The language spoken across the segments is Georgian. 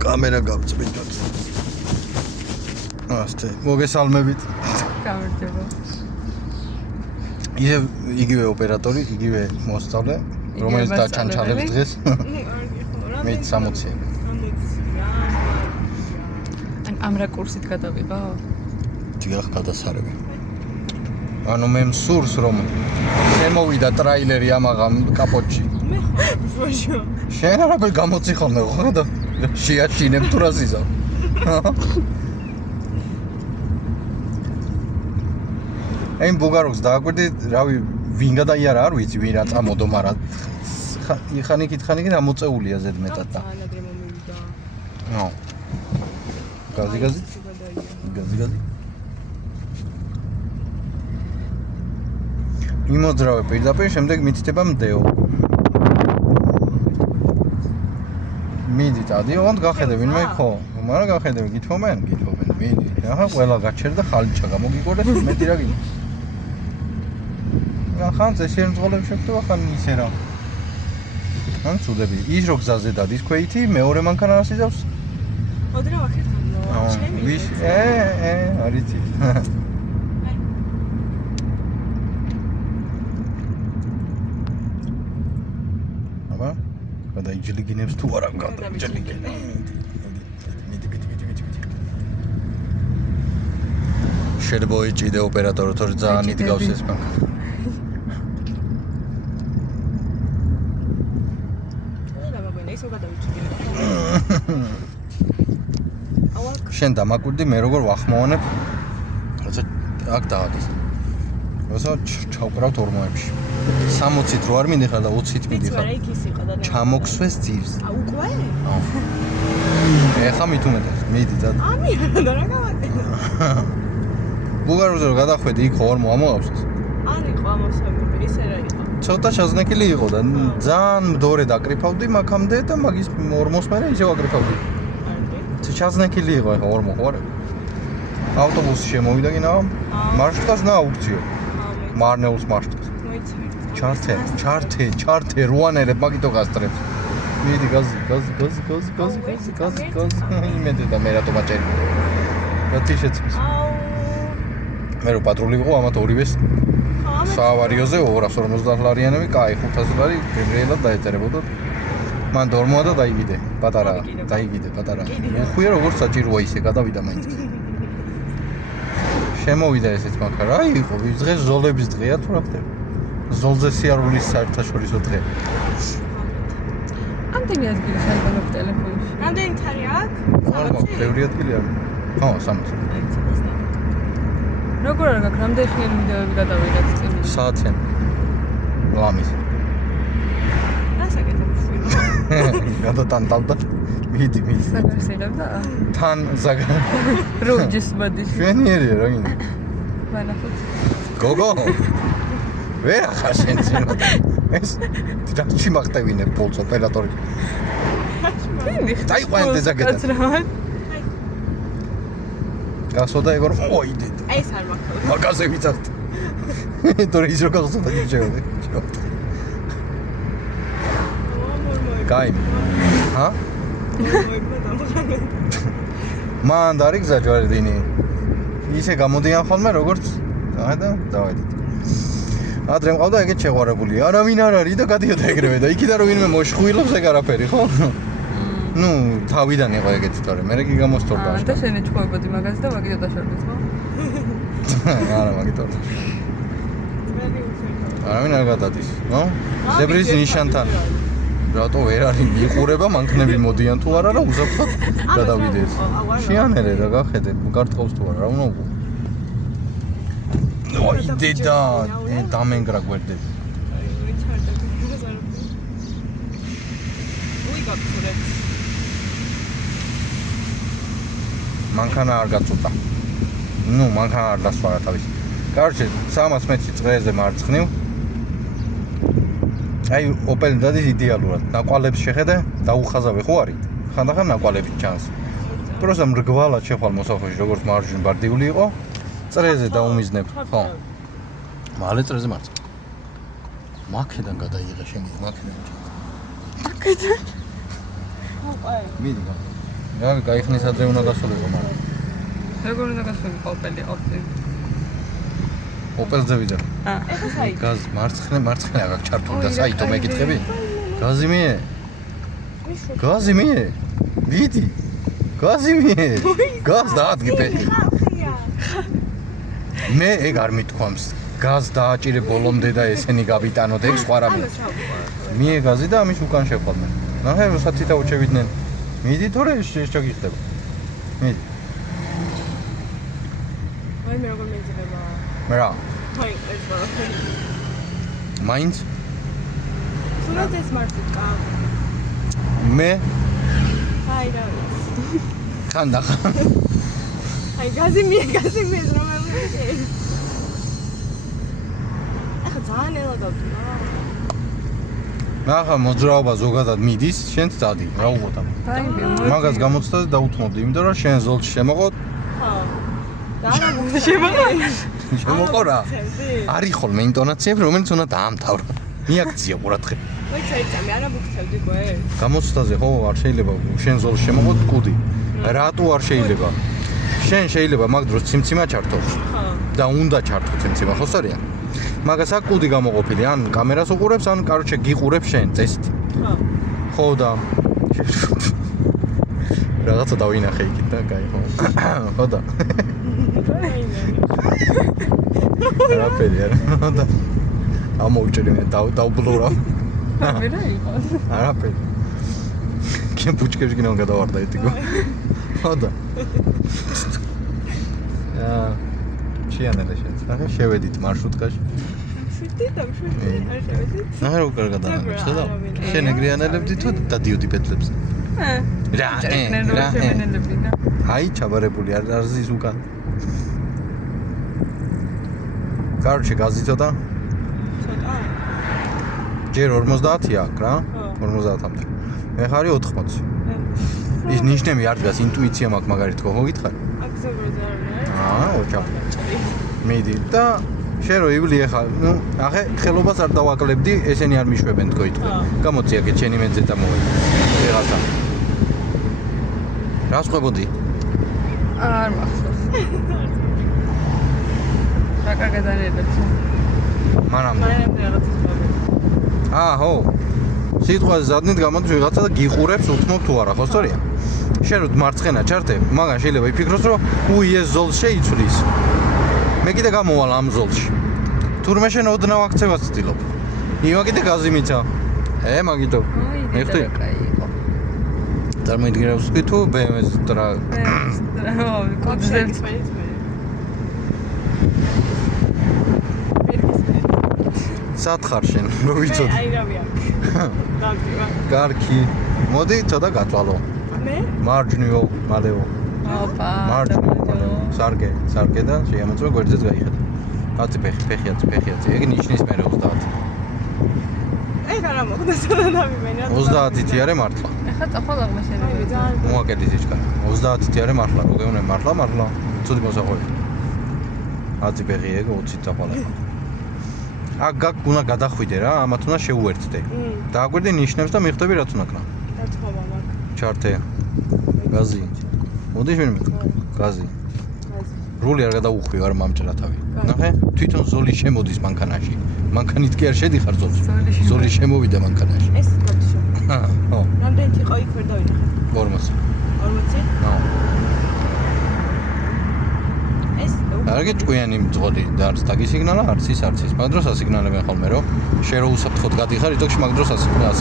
კამერა გავწვიდოთ. ასეთი მოგესალმებით. გამარჯობა. იგივე ოპერატორი, იგივე მოსწავლე, რომელიც დაჩანჩალებს დღეს. მე 60. ამ რა კურსით გადავიღო? დიახ, გადასარევი. ანუ მე მსურს რომ შემოვიდა ტრაილერი ამაღამ კაპოტში. მე ხო შენ არაფერ გამოცი ხოლმე ხო და შეაშინებ თუ რა ზიზავ. აი ბუგაროქს დააკვირდი, რავი, ვინ გადაიარა არ ვიცი, ვინ რა წამოდო, მაგრამ იხანიკით ამოწეულია ზედმეტად და. ნო. გაზი. იმოძრავე პირდაპირ, შემდეგ მითითება მდეო. მიდი დადი, ოღონდ გახედე ვინმე ხო? მაგრამ გახედე, გითხოვენ, მიდი. ახლა ყველა გაჩერდა ხალიჩა გამოგიგორდეს, მეტი რა გინდა. ახან წესიერ მძღოლებს შეგვდება ხან ისე რა. ან წუდები. ის რო გზაზე დადის ქვეითი, მეორე მანქანა რას იზავს? ოდრა ვახეთ ხანდა. ჩემი. ვის არიცი. აბა, გადაიჯლიგინებს თუ არა გადაიჯლიგინე. მიდი. შეიძლება იჭიდე ოპერატორი, თორე ძალიან იდგავს ეს მანქანა. შენ დამაკვირდი მე როგორ ვახმოვანებ როცა აქ დაადის როცა ჩავკრავთ ორმოებში 60-ით რო არ მინდიხარ და 20-ით მინდიხარ ჩამოქსვეს ძირს უკვე? ეხა მithumetas მიდი და ამი რა გავაკეთე ბულგაროზე რო გადახვედი იქ ორმო ამოავს ეს არ იყო ამოსვები ისე რა იყო ცოტა ჩაზნექილი იყო და ძალიან მდორე დაკრიფავდი მაგამდე და მაგის ორმოს მერე ისევ აკრიფავდი ჩაზნექილი იყო ეხა ორმო ხო არა ავტობუსი შემოვიდა გინდა მარშრუტას ნაუქციო მარნეულს მარშრუტს ჩართე რუანერებ მაგითო გასტრებს მიდი გაზი იმედე და მე რატო მაჭერი რა შეცის მე რო პატრული ვიყო ამათ ორივეს საავარიოზე 250 ლარიანები კაი 500 ლარი გემრიელად დაეწერებოდა მან დორმოა და დაიგიდე პატარა უხვია როგორც საჭიროა ისე გადავიდა მაინც შემოვიდა ესეც მაგა რა იყო დღეს ზოლების დღეა თუ რა ხდება ზოლზე სიარულის საერთაშორისო დღე ამდენი ადგილი საერთოდ ტელეფონში რამდენი თარი აქვს? არ მაქვს ბევრი ადგილი არის ხო 300 როგორ არ გაქვს რამდენი ვიდეოები გადავიღეთ წინ საათიან ლამის გადატანდა მიდი საგარსელებდა თან ზაგარ რუჯის ბადიშ ჩვენიერია რა გინდა ვანახოთ გოგო ვერ ახარ შენ ეს დაჩი მახტევინე პოლს ოპერატორი დაიყვან დეზაგედა გასოდა ეგორ ოიდე აი ეს არ მაქვს მაგაზე ვიცახთ თორე ის რო გასოდა გიჩევდი კაი ჰა მან დარიგზა ჯვარდინი ისე გამოდიან ხოლმე როგორც და დავედით ადრე მყავდა ეგეთ შეყვარებული არავინ არ არის და გადიოდა ეგრევე და იქიდან რო ვინმე მოშხვილობს ეგ არაფერი ხო ნუ თავიდან იყო ეგეთი თორე მე კი გამოსწორდა და შენ ეჩქოებოდი მაგაზე და მაგით დაშორდეს ხო არა მაგით არ არავინ არ გადადის ნო ზებრის ნიშანთან რატო ვერ არის მიყურება მანქნები მოდიან თუ არა რა უზაფხოდ გადავიდეს შეანერე რა გახედე გარტყავს თუ არა რა უნდა უყო ой დედა დამენგრა გვერდები მანქანა არ გაწუტა ნუ მანქანა არ დასვარა თავის კარჩე 300 მეტრში წრეზე მარცხნივ აი ოპელი დადის იდეალურად ნაკვალებს შეხედე დაუხაზავე ხო არის ხანდახან ნაკვალები ჩანს პროსტა მრგვალად შეხვალ მოსახოში როგორც მარჯვნივ ბარდიული იყო წრეზე დაუმიზნებ ხო მალე წრეზე მარცხ მაქედან გადაიღე შენი მაქედან აი. მიდი გა. რა გაიხნის ადრე უნდა გასულიყო მაგრამ. როგორ უნდა გასულიყო ოპელი ოპელი. ოპელზე ვიდა. ეხა საით? გაზ მარცხენა აქ ჩართული და საითო მეკითხები? გაზი მიე? გაზი მიე? მიდი. გაზი მიე? გაზ დაადგე ფეხი. მე ეგ არ მithქვამს. გაზ დააჭირე ბოლომდე და ესენი გავიტანოთ ეგ სხვა რამე. მიე გაზი და ამის უკან შევხვალ მე. ნახე როცა თითაო შევიდნენ. მიდი თორე ეს ჩაგიხდება. მიდი. აი მე როგორ მეძება. მე რა? აი ეს ბოლო. მაინც სულაც ეს მარტიკა. მე აი რა. ხანდა აი გაზი მე რომელი. ახლა ძალიან ელოდობდი. ნახა მოძრაობა ზოგადად მიდის, შენც დადი, რა უღოთა. მაგას გამოცდა და დაუთმობდი, იმიტომ რომ შენ ზოლში შემოყოთ. ხო. და არა შემოყო. შემოყო რა. არის ხოლმე ინტონაციები, რომელიც უნდა დაამთავრო. მიაქცია ყურადღე. ვაი წაიწამი, არა მოგწევდი გვე. გამოცდაზე ხო არ შეიძლება შენ ზოლში შემოყოთ კუდი. რატო არ შეიძლება? შენ შეიძლება მაგ დროს ციმციმა ჩართო. ხო. და უნდა ჩართო ციმციმა, ხო სწორია? მაგას აქ კუდი გამოყოფილი, ან კამერას უყურებს, ან კაროჩე გიყურებს შენ წესით. ხო. ხო და რაღაცა დავინახე იქით და კაი ხო. ხო და რაფერი არა და ამოვჭერი მე დავბლურა. კამერა იყო. არაფერი. კენ პუჩკებს გინან გადავარდა ეთიკო. ხო და შეანელე შენ. ახლა შევედით მარშრუტკაში. შვიდი არ შევედით. ნახე როგორ კარგად აღნიშნე, ხედავ? შენ ეგრიანელებდი თუ დადიოდი პეტლებზე? რა, რა. აი, ჩაბარებული არ ზის უკან. კაროჩე გაზი ცოტა. ცოტა. ჯერ 50 აქვს რა? 50-მდე. მე ხარი 80. ის ნიშნები არ დგას, ინტუიცია მაქვს მაგარით ხო გითხარი? აქ ზოგადად არა. ოჩა. მიდი და შენ რო ივლი ახლა, ნუ, ახე ხელობას არ დავაკლებდი, ესენი არ მიშვებენ თქო ითქვი. გამოწი აქეთ შენი მეძე და მოვა. ვიღაცა. რას ყვებოდი? არ მახსოვს. რა კარგად არიებთ. მანამდე. მანამდე რაღაცას ყვები. ხო. სიტყვაზე ზადნით გამოდის ვიღაცა და გიყურებს უთმობ თუ არა, ხო სწორია? შენ რო მარცხენა ჩართე, მაგან შეიძლება იფიქროს, რომ უი ეს ზოლს შეიცვლის. მე კიდე გამოვალ ამ ზოლში. თურმე შენ ოდნავ აქცევას ვცდილობ. იმა კიდე გაზი მიცა. მაგითო. ეხტი. წარმოიდგინე რა ვსვი თუ BMW-ს რა. ხო, კონცერტ. სათხარ შენ, რო ვიცოდი. აი რა ვიაკ. დავდივა. კარგი. მოდი ცოტა გაწვალო. მე? მარჯვნივო, მალეო. ოპა. მარჯვნივო. სარგე და შეამოწმე გვერდზეც გაიხედა. კაცი ფეხიაცი. ეგ ნიშნის მე 30. ეგ არა მოხდა სანამიმენა. 30-ით იარე მართლა. ეხლა წახვალ აღმაშენებია. მოაკედი ზეჭკა. 30-ით იარე მართლა, მოგეუნე მართლა. ცუდი მოსაყვები. 10 ფეხი ეგ 20-ით წახვალა. აქ გაკ უნდა გადახვიდე რა, ამათ უნდა შეუერთდე. დააგვირდი ნიშნებს და მიხვდები რაც უნდა კნა. დათხოვა მაგ. ჩართე. გაზი. მოდი შენ გაზი. რული არ გადაუხვიო არ მომჭრა თავი. ნახე, თვითონ ზოლი შემოდის მანქანაში. მანქანით კი არ შედიხარ ზოლში. ზოლი შემოვიდა მანქანაში. ეს გოჩო. ხო. რამდენი იყო იქ ვერ დავინახე. 40. 40? ეს კარგი ჭკვიანი მძღოლი და არც დაგისიგნალა, არც ის. მაგ დროს ასიგნალებენ ხოლმე, რომ შენ რო უსაფრთხოდ გადიხარ, იტოქში მაგ დროს ასიგნალა.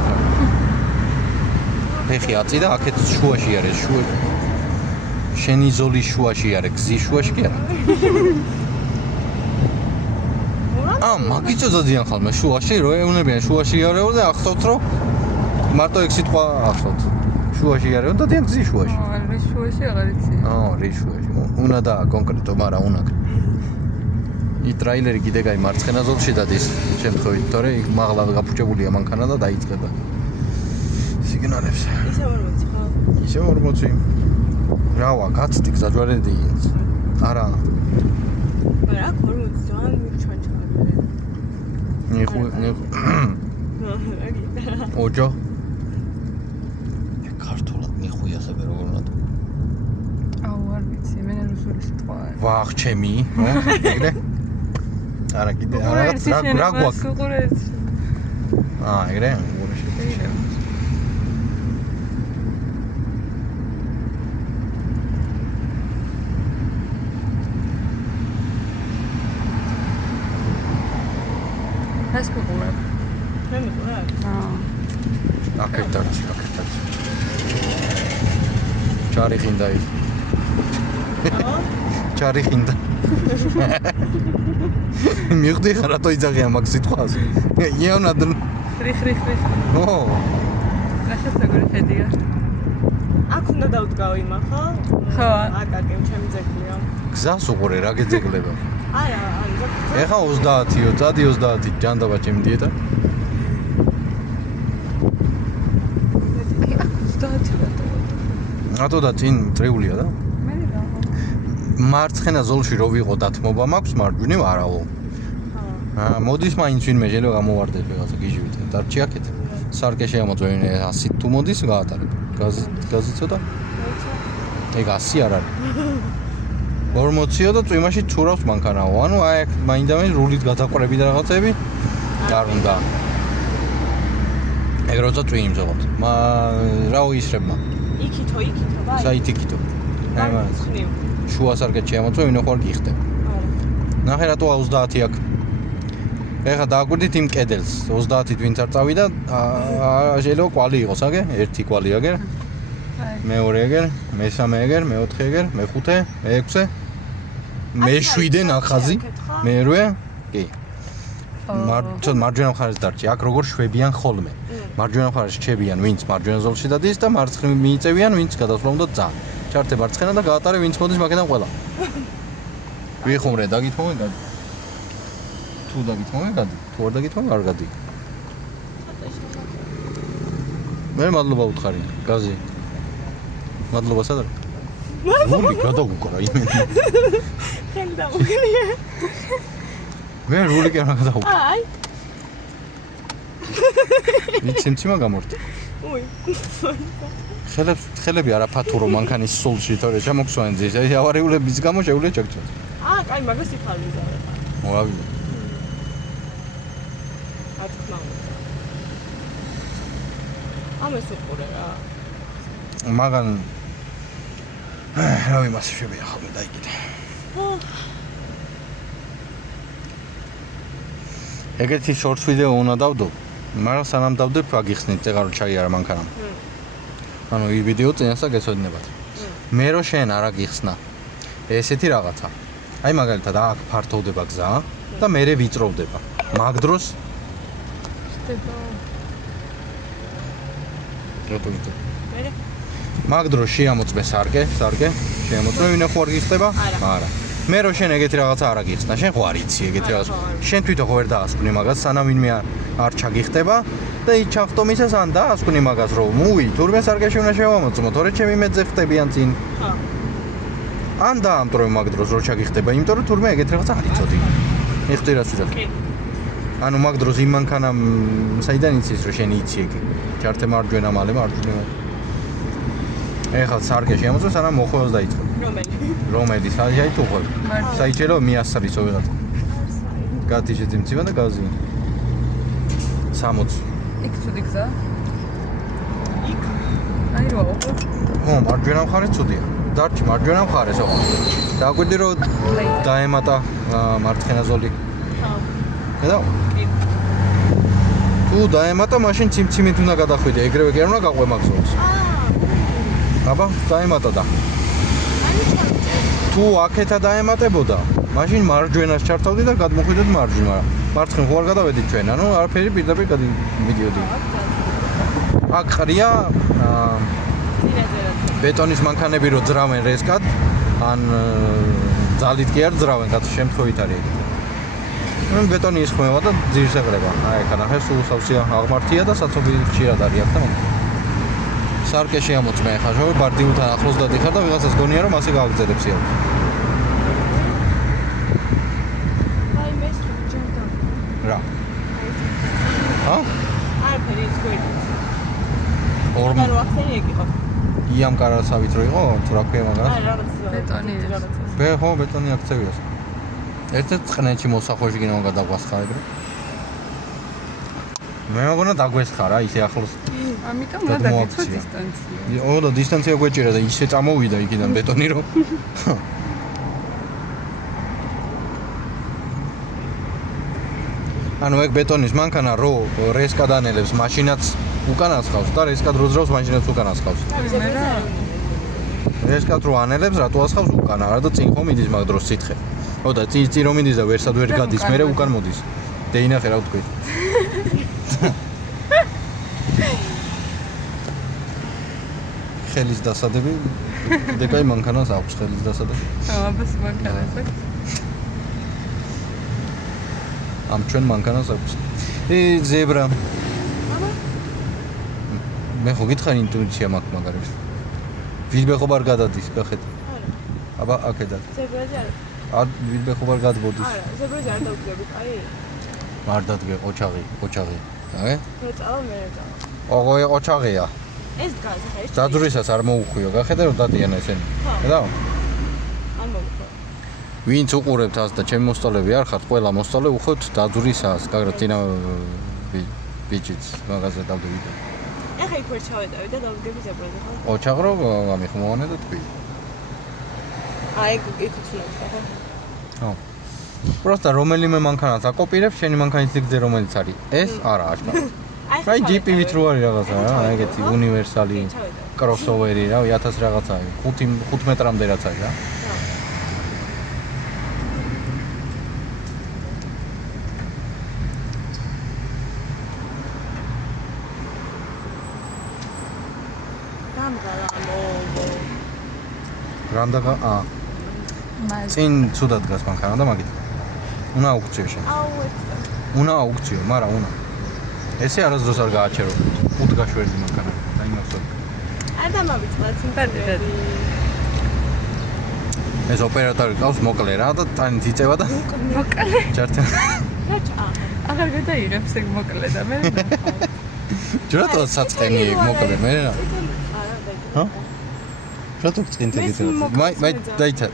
ფეხი აწი და აქეთ შუაში არის, შენი ზოლის შუაში არის, გზის შუაში კი არა. მაგიჩო ზადიან ხოლმე შუაში, რო ეუნებიან შუაში იარეო და ახსოვთ რომ მარტო ეგ სიტყვა ახსოვთ. შუაში იარეო და დიან გზის შუაში. რის შუაში აღარ იცი. რის შუაში. უნდა და კონკრეტო, მაგრამ უნდა. ის ტრეილერი კიდე გაი მარცხენა ზოლში დადის შემთხვევით, თორე იქ მაღლა გაფუჭებულია მანქანა და დაიწყება. სიგნალებს. ისე 40 ხო? ისე 40. რავა, გაცდი გზაჯვარედი. არა. არა, 40 ძალიან მიჩვენჩავე. ნიხუ. ოჯო. ქართულ ხედე როგორ უნდა. აუ არ ვიცი, მე რუსული სიტყვა არის. ვახ, ჩემი, ეგრე? არა, კიდე რაღაც რა გვაქვს? უყურეთ. ეგრე? უყურე. ეს გუყურებ. მე მიყურებ. აკეთებს. ჩარი ხინდა ის. ჩარი ხინდა. მიხდი ხარატო იძაღია მაგ სიტყვას. იანად. რიხ. ო, რაშეთ როგორ ხედია? აქ უნდა დავდგავ იმა, ხო? ხო. აკაკემ ჩემი ძეგლია. გზას უყურე რა გეძეგლება. აი, ეხა 30-იო, წადი 30 ჯანდაბა ჩემი დიეტა. რატო და წინ წრიულია და? მე რა. მარცხენა ზოლში რო ვიყო დათმობა მაქვს, მარჯვნივ არავო. მოდის მაინც ვინმე შეიძლება გამოვარდეთ რაღაცა გიჟივით. დარჩი აქეთ. სარკე შემოწვენე 100 თუ მოდის გაატარებ. გაზი ცოტა. ეგ 100 არ არის. 40-იო და წვიმაში ცურავს მანქანაო. ანუ აი აქ მაინდამე რულით გადაყრები და რაღაცები არ უნდა. ეგ როცა წვიმს ზოგადად. რაო ისრებმა. იქითო, ბაი. საითიკითო. აი მაგ ხნივ. შუა სარკეთში ამოწვევინე ხوار გიხდება. არა. ნახე რატო 30 აქ. ეხა დააკვირდით იმ კედელს. 30-ით ვინც არ წავიდა, შეიძლება კვალი იყოს, აგე? ერთი კვალი აგერ. მეორე ეგერ, მესამე ეგერ, მეოთხე ეგერ, მეხუთე, მეექვსე, მეშვიდე ნახაზი, მერვე, კი. მარჯვენა მხარეს დარჩი. აქ როგორ შვებიან ხოლმე. მარჯვენა მხარეს რჩებიან, ვინც მარჯვენა ზოლში დადის და მარცხნივ მიიწევიან, ვინც გადასვლა უნდა ძან. ჩართე მარცხენა და გაატარე, ვინც მოდის მაგედან ყველა. ვიხუმრე, დაგითხოვე, გადი. თუ დაგითხოვე, გადი. თუ არ დაგითხოვე, არ გადი. მე მადლობა უთხარი, გაზი. მადლობა სადარ? რული გადაგუკრა იმენ. ხელი დავუგრია. მე რული კი არ გადაგუკრა. აი. ვიცი მციმა გამორთი. უი. ხელები არაფათურო მანქანის სულში თორე ჩამოგვსვენ ძის. აი ავარიულების გამო შეუძლია ჩაგჭოთ. კაი, მაგას იფალიზა. მოავიდე. ამას უყურე რა. მაგან რა ვიმასე შევია ხოლმე დაიგიდე. ეგეთი შორტ ვიდეო უნდა დავდო, მაგრამ სანამ დავდებ აგიხსნით წეღარო ჩაიარა მანქანამ. ანუ ის ვიდეო წინასა გეცოდინებათ. მე რო შენ არ აგიხსნა ესეთი რაღაცა. აი მაგალითად აქ ფართოვდება გზა და მერე ვიწროვდება. მაგ დროს რატო? მაგ დროს შეამოწმე სარკე, შეამოწმე ვინე ხო არ გიხდება? არა. მე რო შენ ეგეთი რაღაცა არ აგიხსნა, შენ ხო არ იცი ეგეთი რაღაცა. შენ თვითონ ხო ვერ დაასკვნი მაგას, სანამ ვინმე არ ჩაგიხდება და ის ჩახტომისას ან დაასკვნი მაგას რომ მუვი, თურმე სარკეში უნდა შევამოწმო, თორე ჩემი მეძე ხდებიან წინ. ან დაამტვრევ მაგ დროს რო ჩაგიხდება, იმიტომ რომ თურმე ეგეთი რაღაცა არ იცოდი. ეხტი რას ვიზარ. ანუ მაგ დროს იმ მანქანამ საიდან იცის რომ შენ იცი ეგ. ჩართე მარჯვენა მალე მარჯვენა. ეხლა სარკე შემოწმე, სანამ მოხვევას დაიწყო. რომელი საჯაი თუ ხო? საიჭერო მიასრისო ვიღაც. გათიშე ძიმცივა და გაზი. 60. იქ ცუდი გზა? იქ. აი რა ხო? ხო, მარჯვენა მხარე ცუდია. დარჩი მარჯვენა მხარესო. დააკვირდი რომ დაემატა მარცხენა ზოლი. ხო. კი. თუ დაემატა, მაშინ ციმციმით უნდა გადახვიდე, ეგრევე კი არ უნდა გაყვე მაგ ზოლს. აბა, დაემატა და. თუ აქეთა დაემატებოდა, მაშინ მარჯვენას ჩართავდი და გადმოხვიდეთ მარჯვენა. მარცხენ ხო არ გადავედით ჩვენ, ანუ არაფერი პირდაპირ გადმიდიოდი. აქ ყრია ბეტონის მანქანები რო ძრავენ რესკად, ან ძალით კი არ ძრავენ, კაც შემთხვევით არის ეგ. ნუ ბეტონი ისხმევა და ძირს ეყრება. აი ხა ნახე სულ სავსეა აღმართია და საწობი ხშირად არის აქ და სარკე შეამოწმე ხა შევ ბარდინთან ახლოს დადიხარ და ვიღაცას გონია რომ ასე გააგრძელებს იალ. აი მე შეჭერდა. რა. ჰა? აი ფერი სკოილი. ორ რა ვახტენი იყო. იამ კარასავით რო იყო, თუ რა ქვია მაგას? აი რაღაც ბეტონი ეს. ხო, ბეტონი აქცევიას. ერთ-ერთ წყნეთში მოსახვეში გინდა გადაგვასხა ეგრე. მე მგონა დაგვესხარა ისე ახლოს. ამიტომ რა დაგეცვა დისტანცია. ო და დისტანცია გვეჭირა და ისე წამოვიდა იქიდან ბეტონი რომ. ანუ ეგ ბეტონის მანქანა რო რესკა დანელებს მაშინაც უკანას ხავს და რესკა დროძრავს მაშინაც უკანას ხავს. მე რა რესკა რო ანელებს რატო ასხავს უკანა რა და წინ ხომ იდის მაგ დროს სითხე. ო და წინ რომ იდის და ვერსად ვერ გადის, მე უკან მოდის. დეინახე რა ვთქვი. ხელის დასადები დეგაი მანქანას აქვს ხელის დასადები. აბას მანქანას აქვს. ამ ჩვენ მანქანას აქვს. ზებრა. მე ხო გითხარ ინტუიცია მაქვს მაგარებს. ვიდმე ხო არ გადადის, გახეთ. აბა აქედან. ზებრაზე არა. ვიდმე ხო არ გადბოდის. არა, ზებრაზე არ დავუდგებით, აი. არ დადგე, ოჩაღი. აი? მე წავა, მე წავა. ოღო ოჩაღია. ეს დგას, ხა ეს. დაძვრისას არ მოუხვიო, გახედე რომ დადიან ესენი. ხედავ? არ მოგხო. ვინც უყურებთ ას და ჩემი მოსწავლეები არ ხართ, ყველა მოსწავლე უხოთ დაძვრისას, გაგრა თინა ბიჭიც მაგაზე დავდივიდა. ეხა იქ ვერ ჩავედავი და დავდგები ზებრაზე, ხო? ოჩაღრო გამიხმოვანე და თქვი. აი, იქ უცნობს, ხო? ხო. просто რომელიმე მანქანას აკოპირებ, შენი მანქანის სიგრძე რომელიც არის. ეს არა აშკარა. აი GP-ვით რო არის რაღაცა რა, აი ეგეთი უნივერსალი კროსოვერი რა, 1000 რაღაცა, 5 მეტრამდე რაც არის რა. რანდაგა წინ ცუდად დგას მანქანა და მაგით უნდა აუქციო შენ. უნდა აუქციო, მაგრამ უნდა. ესე არასდროს არ გააჩერო. უდგაშვერდი მანქანა. დაიმახსო. არ დამავიწყდა სიმპათიად. ეს ოპერატორი ყავს მოკლე რა და ტანით იწევა და მოკლე. ჯართენ. რაჭა. აღარ გადაიღებს ეგ მოკლე და მე ჯერატო საწყენი მოკლე მე რა. ჰა? რატო წინთე გიწევა? მაი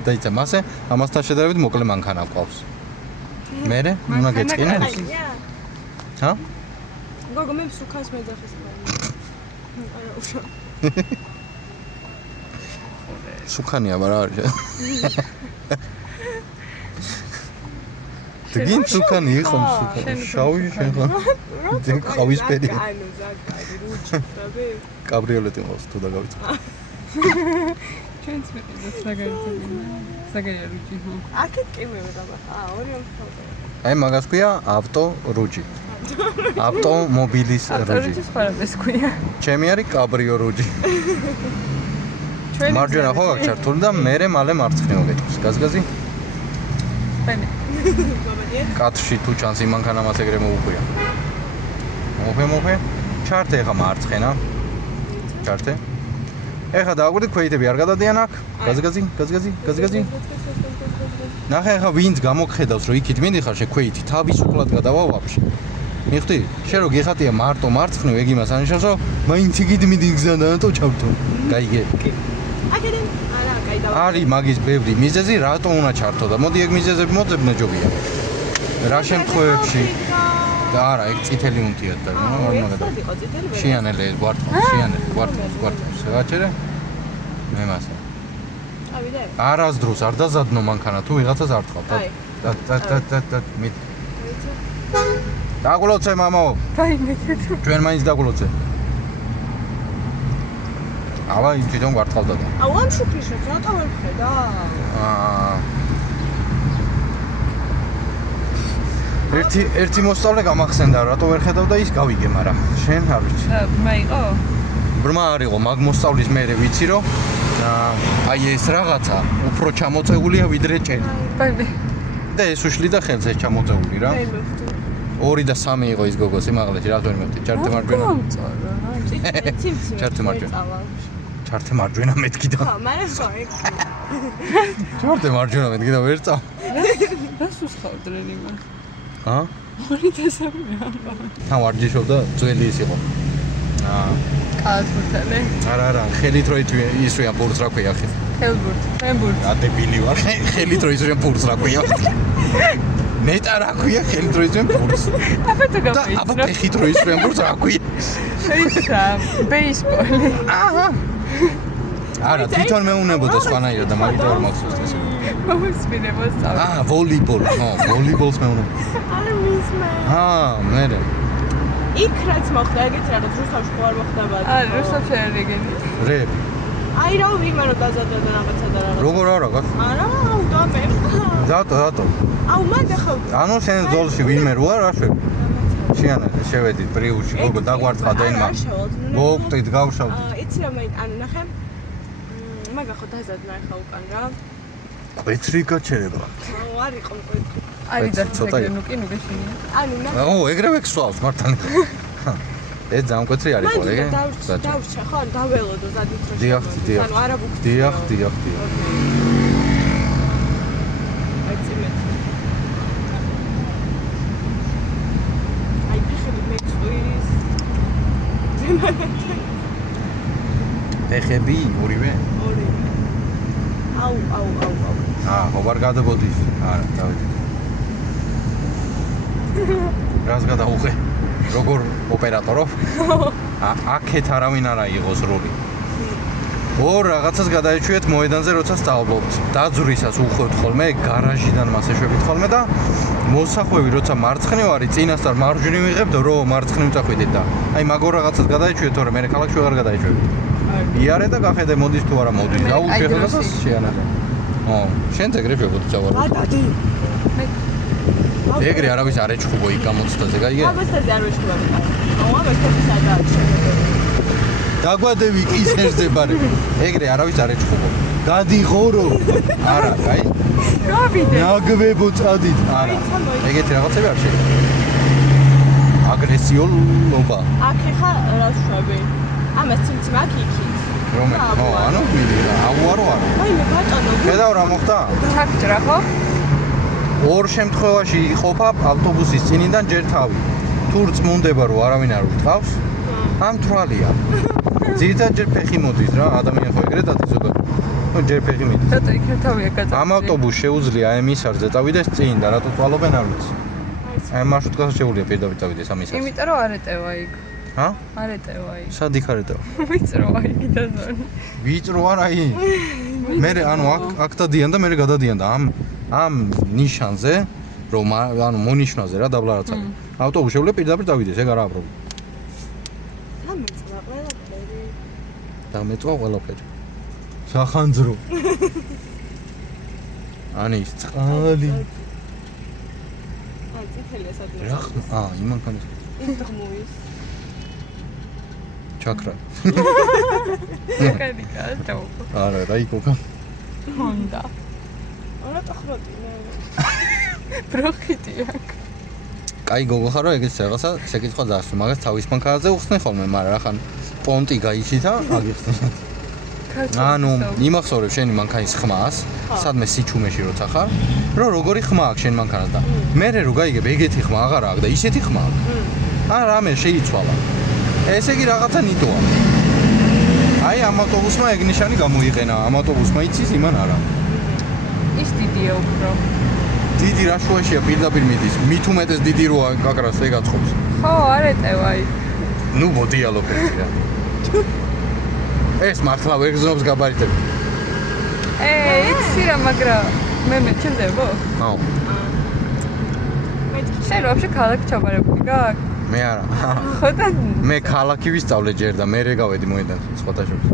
დაიცა მასე ამასთან შედარებით მოკლე მანქანა ყავს. მერე უნდა გეწყინა? ჰა? გოგო მე მსუქას მეძახის მაინც. არა უშო. სუქანია მაგრამ არის. დგინ სუქანი იყო სუქანი. შავი შენ ხო? დნენ ყავისფერი. ანუ ზაკარი რუჩი ხაბე. კაბრიოლეტი ყავს თუ დაგავიწყე. ჩვენც მეყიდოს საგერია რუჯი ხო? აქეთ კი მე დაბა. ორი ოქროზე. აი მაგას ქვია ავტო რუჯი. ავტომობილის რუჯი. რუჯის ხარაბეს ქვია. ჩემი არის კაბრიო რუჯი. მარჯვენა ხო აქვს ჩართული და მერე მალე მარცხნივ გეტყვის. გაზგაზი? ბენე. კატრში თუ ჩანს იმ მანქანამაც ეგრე მოუხვია. მოხვე. ჩართე ხა მარცხენა. ჩართე. ეხა დააგვირდი ქვეითები არ გადადიან აქ. გაზგაზი. ნახე ხა ვინც გამოგხედავს რომ იქით მინდიხარ შე ქვეითი თავის უკვლად გადავა ვაფშე. მიხდი? შენ რო გიხატია მარტო მარცხნივ ეგ იმას ანიშნავს რომ მაინც იქით მიდი გზა და ჩავთო. გაიგე? აქედან არა, კაი დავა. არის მაგის ბევრი მიზეზი რატო უნდა ჩართო და მოდი ეგ მიზეზები მოძებნო ჯობია. რა შემთხვევებში და არა ეგ წითელი უნტია და არ მაგადა. შიანელე გვარტავს. გააჩერე? მე მასე. ავიდე. არასდროს არ დაზადნო მანქანა თუ ვიღაცას არ თქვა. და მით. დაგულოცე მამაო. დაიმეთეთ. ჩვენ მაინც დაგულოცე. ალა იმ თვითონ გვარტყავდა და. აუ ამ შუქიშებს რატო ვერ ხედა? ერთი მოსწავლე გამახსენდა რატო ვერ ხედავ და ის გავიგე, მაგრამ შენ არ ვიცი. ბრმა იყო? ბრმა არ იყო, მაგ მოსწავლის მე ვიცი რომ აი ეს რაღაცა უფრო ჩამოწეულია ვიდრე ჭერი. ბაიბი. და ეს უშლი და ხელს ეს ჩამოწეული რა. 2 და 3 იყო ის გოგო სიმაღლეში, რა ვერ მეთქი, ჩართე მარჯვენა. ჩართე მარჯვენა. ჩართე მარჯვენა მეთქი და. ხა, მაგრამ ხო ეგ. ჩართე მარჯვენა მეთქი და ვერ წავ. რას უსხავდნენ იმას? ჰა? 2 და 3 ამბავი. თან ვარჯიშობდა ძველი ის იყო. კალათბურთელი. არა, ხელით რო ისვიან ბურთს რა ქვია ხე? ხელბურთი. ფენბურთი. ადებილი ვარ, ხელით რო ისვიან ბურთს რა ქვია? ნეტა რა ქვია ხელით რო ისვიან ბურთს? აბა თუ და გავიწრო. აბა ფეხით რო ისვიან ბურთს რა ქვია? ისა, ბეისბოლი. აჰა. არა, თვითონ მეუნებოდა სხვანაირად და მაგით არ მახსოვს ეს. მომსმინე მოსწავლე. ვოლейბოლი, ხო, ვოლейბოლს მეუნებოდა. არ მისმე. მე. იქ რაც მოხდა, ეგეთ რაღაც რუსთავში ხო არ მოხდება. არა, რუსთავში არ რეგენი. რე, აი რა ვინმე რომ დაზადდა რაღაცა და რაღაც. როგორ არა გას? არა, აუ დამე. ზატო. აუ მან დახავ. ანუ შენ ზოლში ვინმე რო არ აშვებ? შიანა შევედით პრიუში, გოგო დაგვარცხა და ენმა. მოვკვდით, გავშავთ. იცი რა მე ანუ ნახე. მაგა ხო დაზადნა ახლა უკან რა. კვეთრი გაჩერება. აუ არ იყო კვეთრი. არის და ცოტა ეგრე ნუკი გეშინია. ანუ ნახე. ეგრევე გსვავს მართლა. ეს ძალიან კვეთრი არის ხო, ეგ? დავრჩა ხო, დაველოდო ზადით რო. დიახ. ანუ არა ბუქცი. დიახ. აი წიმეთ. აი ფეხები მეწვის. ფეხები ორივე? ორი. აუ. ხო ვარ გადაბოდის. არა, დავიწყე. რას გადაუღე? როგორ ოპერატორო? აქეთ არავინ არა იყოს როლი. რაღაცას გადაეჩვიეთ მოედანზე, როცა სწავლობთ. დაძვრისას უხვევთ ხოლმე, გარაჟიდან მას ეშვებით ხოლმე და მოსახვევი როცა მარცხნივ არის, წინასწარ მარჯვნივ იღებთ, რომ მარცხნივ წახვიდეთ და აი მაგორ რაღაცას გადაეჩვიეთ, თორემ მე ქალაქში ვეღარ გადაეჩვევით. იარე და გახედე მოდის თუ არა მოდის. გაუშვე ხელს შეანადა. შენ ეგრე შეგოდი წავარ. დადი. ეგრე არავის არ ეჩხუბო იქ გამოცდაზე, გაიგე? ამასაზე არ ვეშქობა. აუ ამასაზე სადაა შეიძლება. დაგვადები კისერზე ბარე. ეგრე არავის არ ეჩხუბო. გადიღორო. არა, კაი? გავიდე. ნაგვებო წადით. არა. ეგეთი რაღაცები არ შეიძლება. აგრესიულობა. აქ ხა რა შვები? ამას ციმციმ აქ იქით. რომელი? ანუ მიდი რა, აუარო არა. აი მე ბატონო. ხედავ რა მოხდა? ჩაქჭრა ხო? ორ შემთხვევაში იყოფა ავტობუსის წინიდან ჯერ თავი. თუ რწმუნდება რომ არავინ არ უტყავს, ამ თვალია. ძირითადად ჯერ ფეხი მოდის რა, ადამიანი ხო ეგრე დაწესება. ჯერ ფეხი მიდის. ცოტა იქნებ თავია გაწევი. ამ ავტობუსს შეუძლია აი მისარზე წავიდეს წინ და რატო წვალობენ არ ვიცი. აი მარშრუტკას შეუძლია პირდაპირ წავიდეს ამ მისარზე. იმიტომ რომ არ ეტევა იქ. ჰა? არ ეტევა იქ. სად იქ არ ეტევა? ვიწროა იქიდან ზონი. ვიწრო არა აი. მე ანუ აქ დადიან და მე გადადიან და ამ ნიშანზე რომ ანუ მონიშნაზე რა დაბლა რაც არის. ავტობუსი შეუძლია პირდაპირ წავიდეს, ეგ არაა პრობლემა. დამეწვა ყველაფერი. დამეწვა ყველაფერი. სახანძრო. ანის წყალი. აი წითელი ესადმე. რა? იმან ქანს. ის დღმუის. ჩაქრა. კადიკა დაუ. არა, რა იქოქა. ჰონდა. არა ტახროდი მე. პროხიტი აქ. კაი გოგო ხარო ეგეც რაღაცა შეკითხვა დასწრ, მაგას თავის მანქანაზე უხსნე ხოლმე, მაგრამ რახან პონტი გაიჩითა, აგიხსნე. ანუ იმახსოვრებ შენი მანქანის ხმას, სადმე სიჩუმეში როცა ხარ, რომ როგორი ხმა აქვს შენ მანქანას და მე რო გაიგებ ეგეთი ხმა აღარ აქვს და ისეთი ხმა აქვს. რამე შეიცვალა. ესე იგი რაღაცა ნიტოა. აი ამ ავტობუსმა ეგ ნიშანი გამოიყენა, ამ ავტობუსმა იცის იმან არა. ის დიდია უფრო. დიდი რა შუაშია პირდაპირ მიდის. მით უმეტეს დიდი როა კაკრას ეგ აწყობს. ხო, არ ეტევა იქ. ნუ მოდიალოგები რა. ეს მართლა ვერ გზნობს გაბარიტები. იცი რა, მაგრამ მე მეჩნდებო? აუ. შენ ვაფშე ქალაქი ჩაბარებული გაქვს? მე არა. ხო და მე ქალაქი ვისწავლე ჯერ და მე გავედი მოედანზე სხვათა შორის.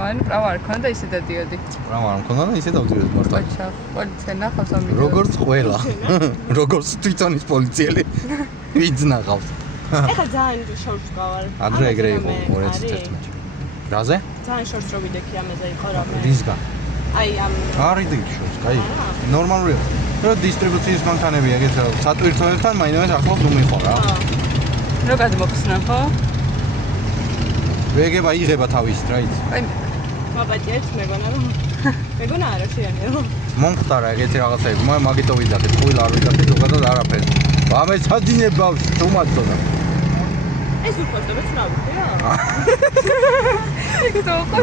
ანუ პრავა არ ქონდა ისე დადიოდი. პრავა არ მქონდა და ისე დავდივედი მართლა. აჩა, პოლიცია ნახავს ამ ვიდეოს. როგორც ყველა. როგორც თვითონის პოლიციელი. ვიც ნახავს. ეხლა ძალიან შორს გავარ. ადრე ეგრე იყო 2011-ში. რაზე? ძალიან შორს რო ვიდექი ამაზე იყო რამე. რისგან? აი ამ არის დიდი შორს, კაი. ნორმალურია. რო დისტრიბუციის მანქანები ეგეთ სატვირთოებთან მაინც ახლოს უმიხო რა. რო გადმოხსნა ხო? ვეგება იღება თავის რა იცი. აი მაბაჭიეთ მეგონა რომ მეგონა არა შეანეო. მომხდარა ეგეთი რაღაცები, მაგითო ვიდაქეთ, ყველა არ ვიდაქეთ ზოგადად არაფერს. ამე სადინებავს თუმაცო და. ეს უყურებს და მეც ნავიდია.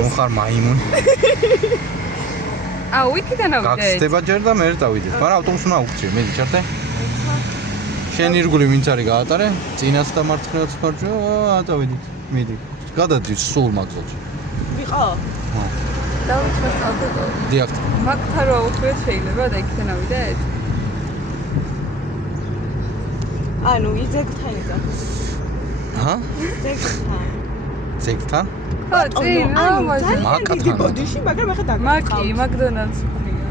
მოხარ მაიმუნი. აუ, იქიდან ავიდეთ. გახსდება ჯერ და მე დავიდეთ. მაგრამ ავტობუსი უნდა უხჩიე, მე ჩართე. შენ ირგული ვინც არის გაატარე? წინაც და მარცხნივაც მარჯვენა, დავიდით. მიდი. გადადის სულ მაგზოლში. ვიყო? დავიწყოთ ალბათ. დიახ. მაგთა რო აუხმეთ შეიძლება და იქიდან ავიდეთ. ანუ იძეგთან იდა. ჰა? იძეგთან. ზეგთან? ხო, წინ ამაზე. მაკათთან. ბოდიში, მაგრამ ახლა დაგა. მაკი, მაკდონალდს ქვია.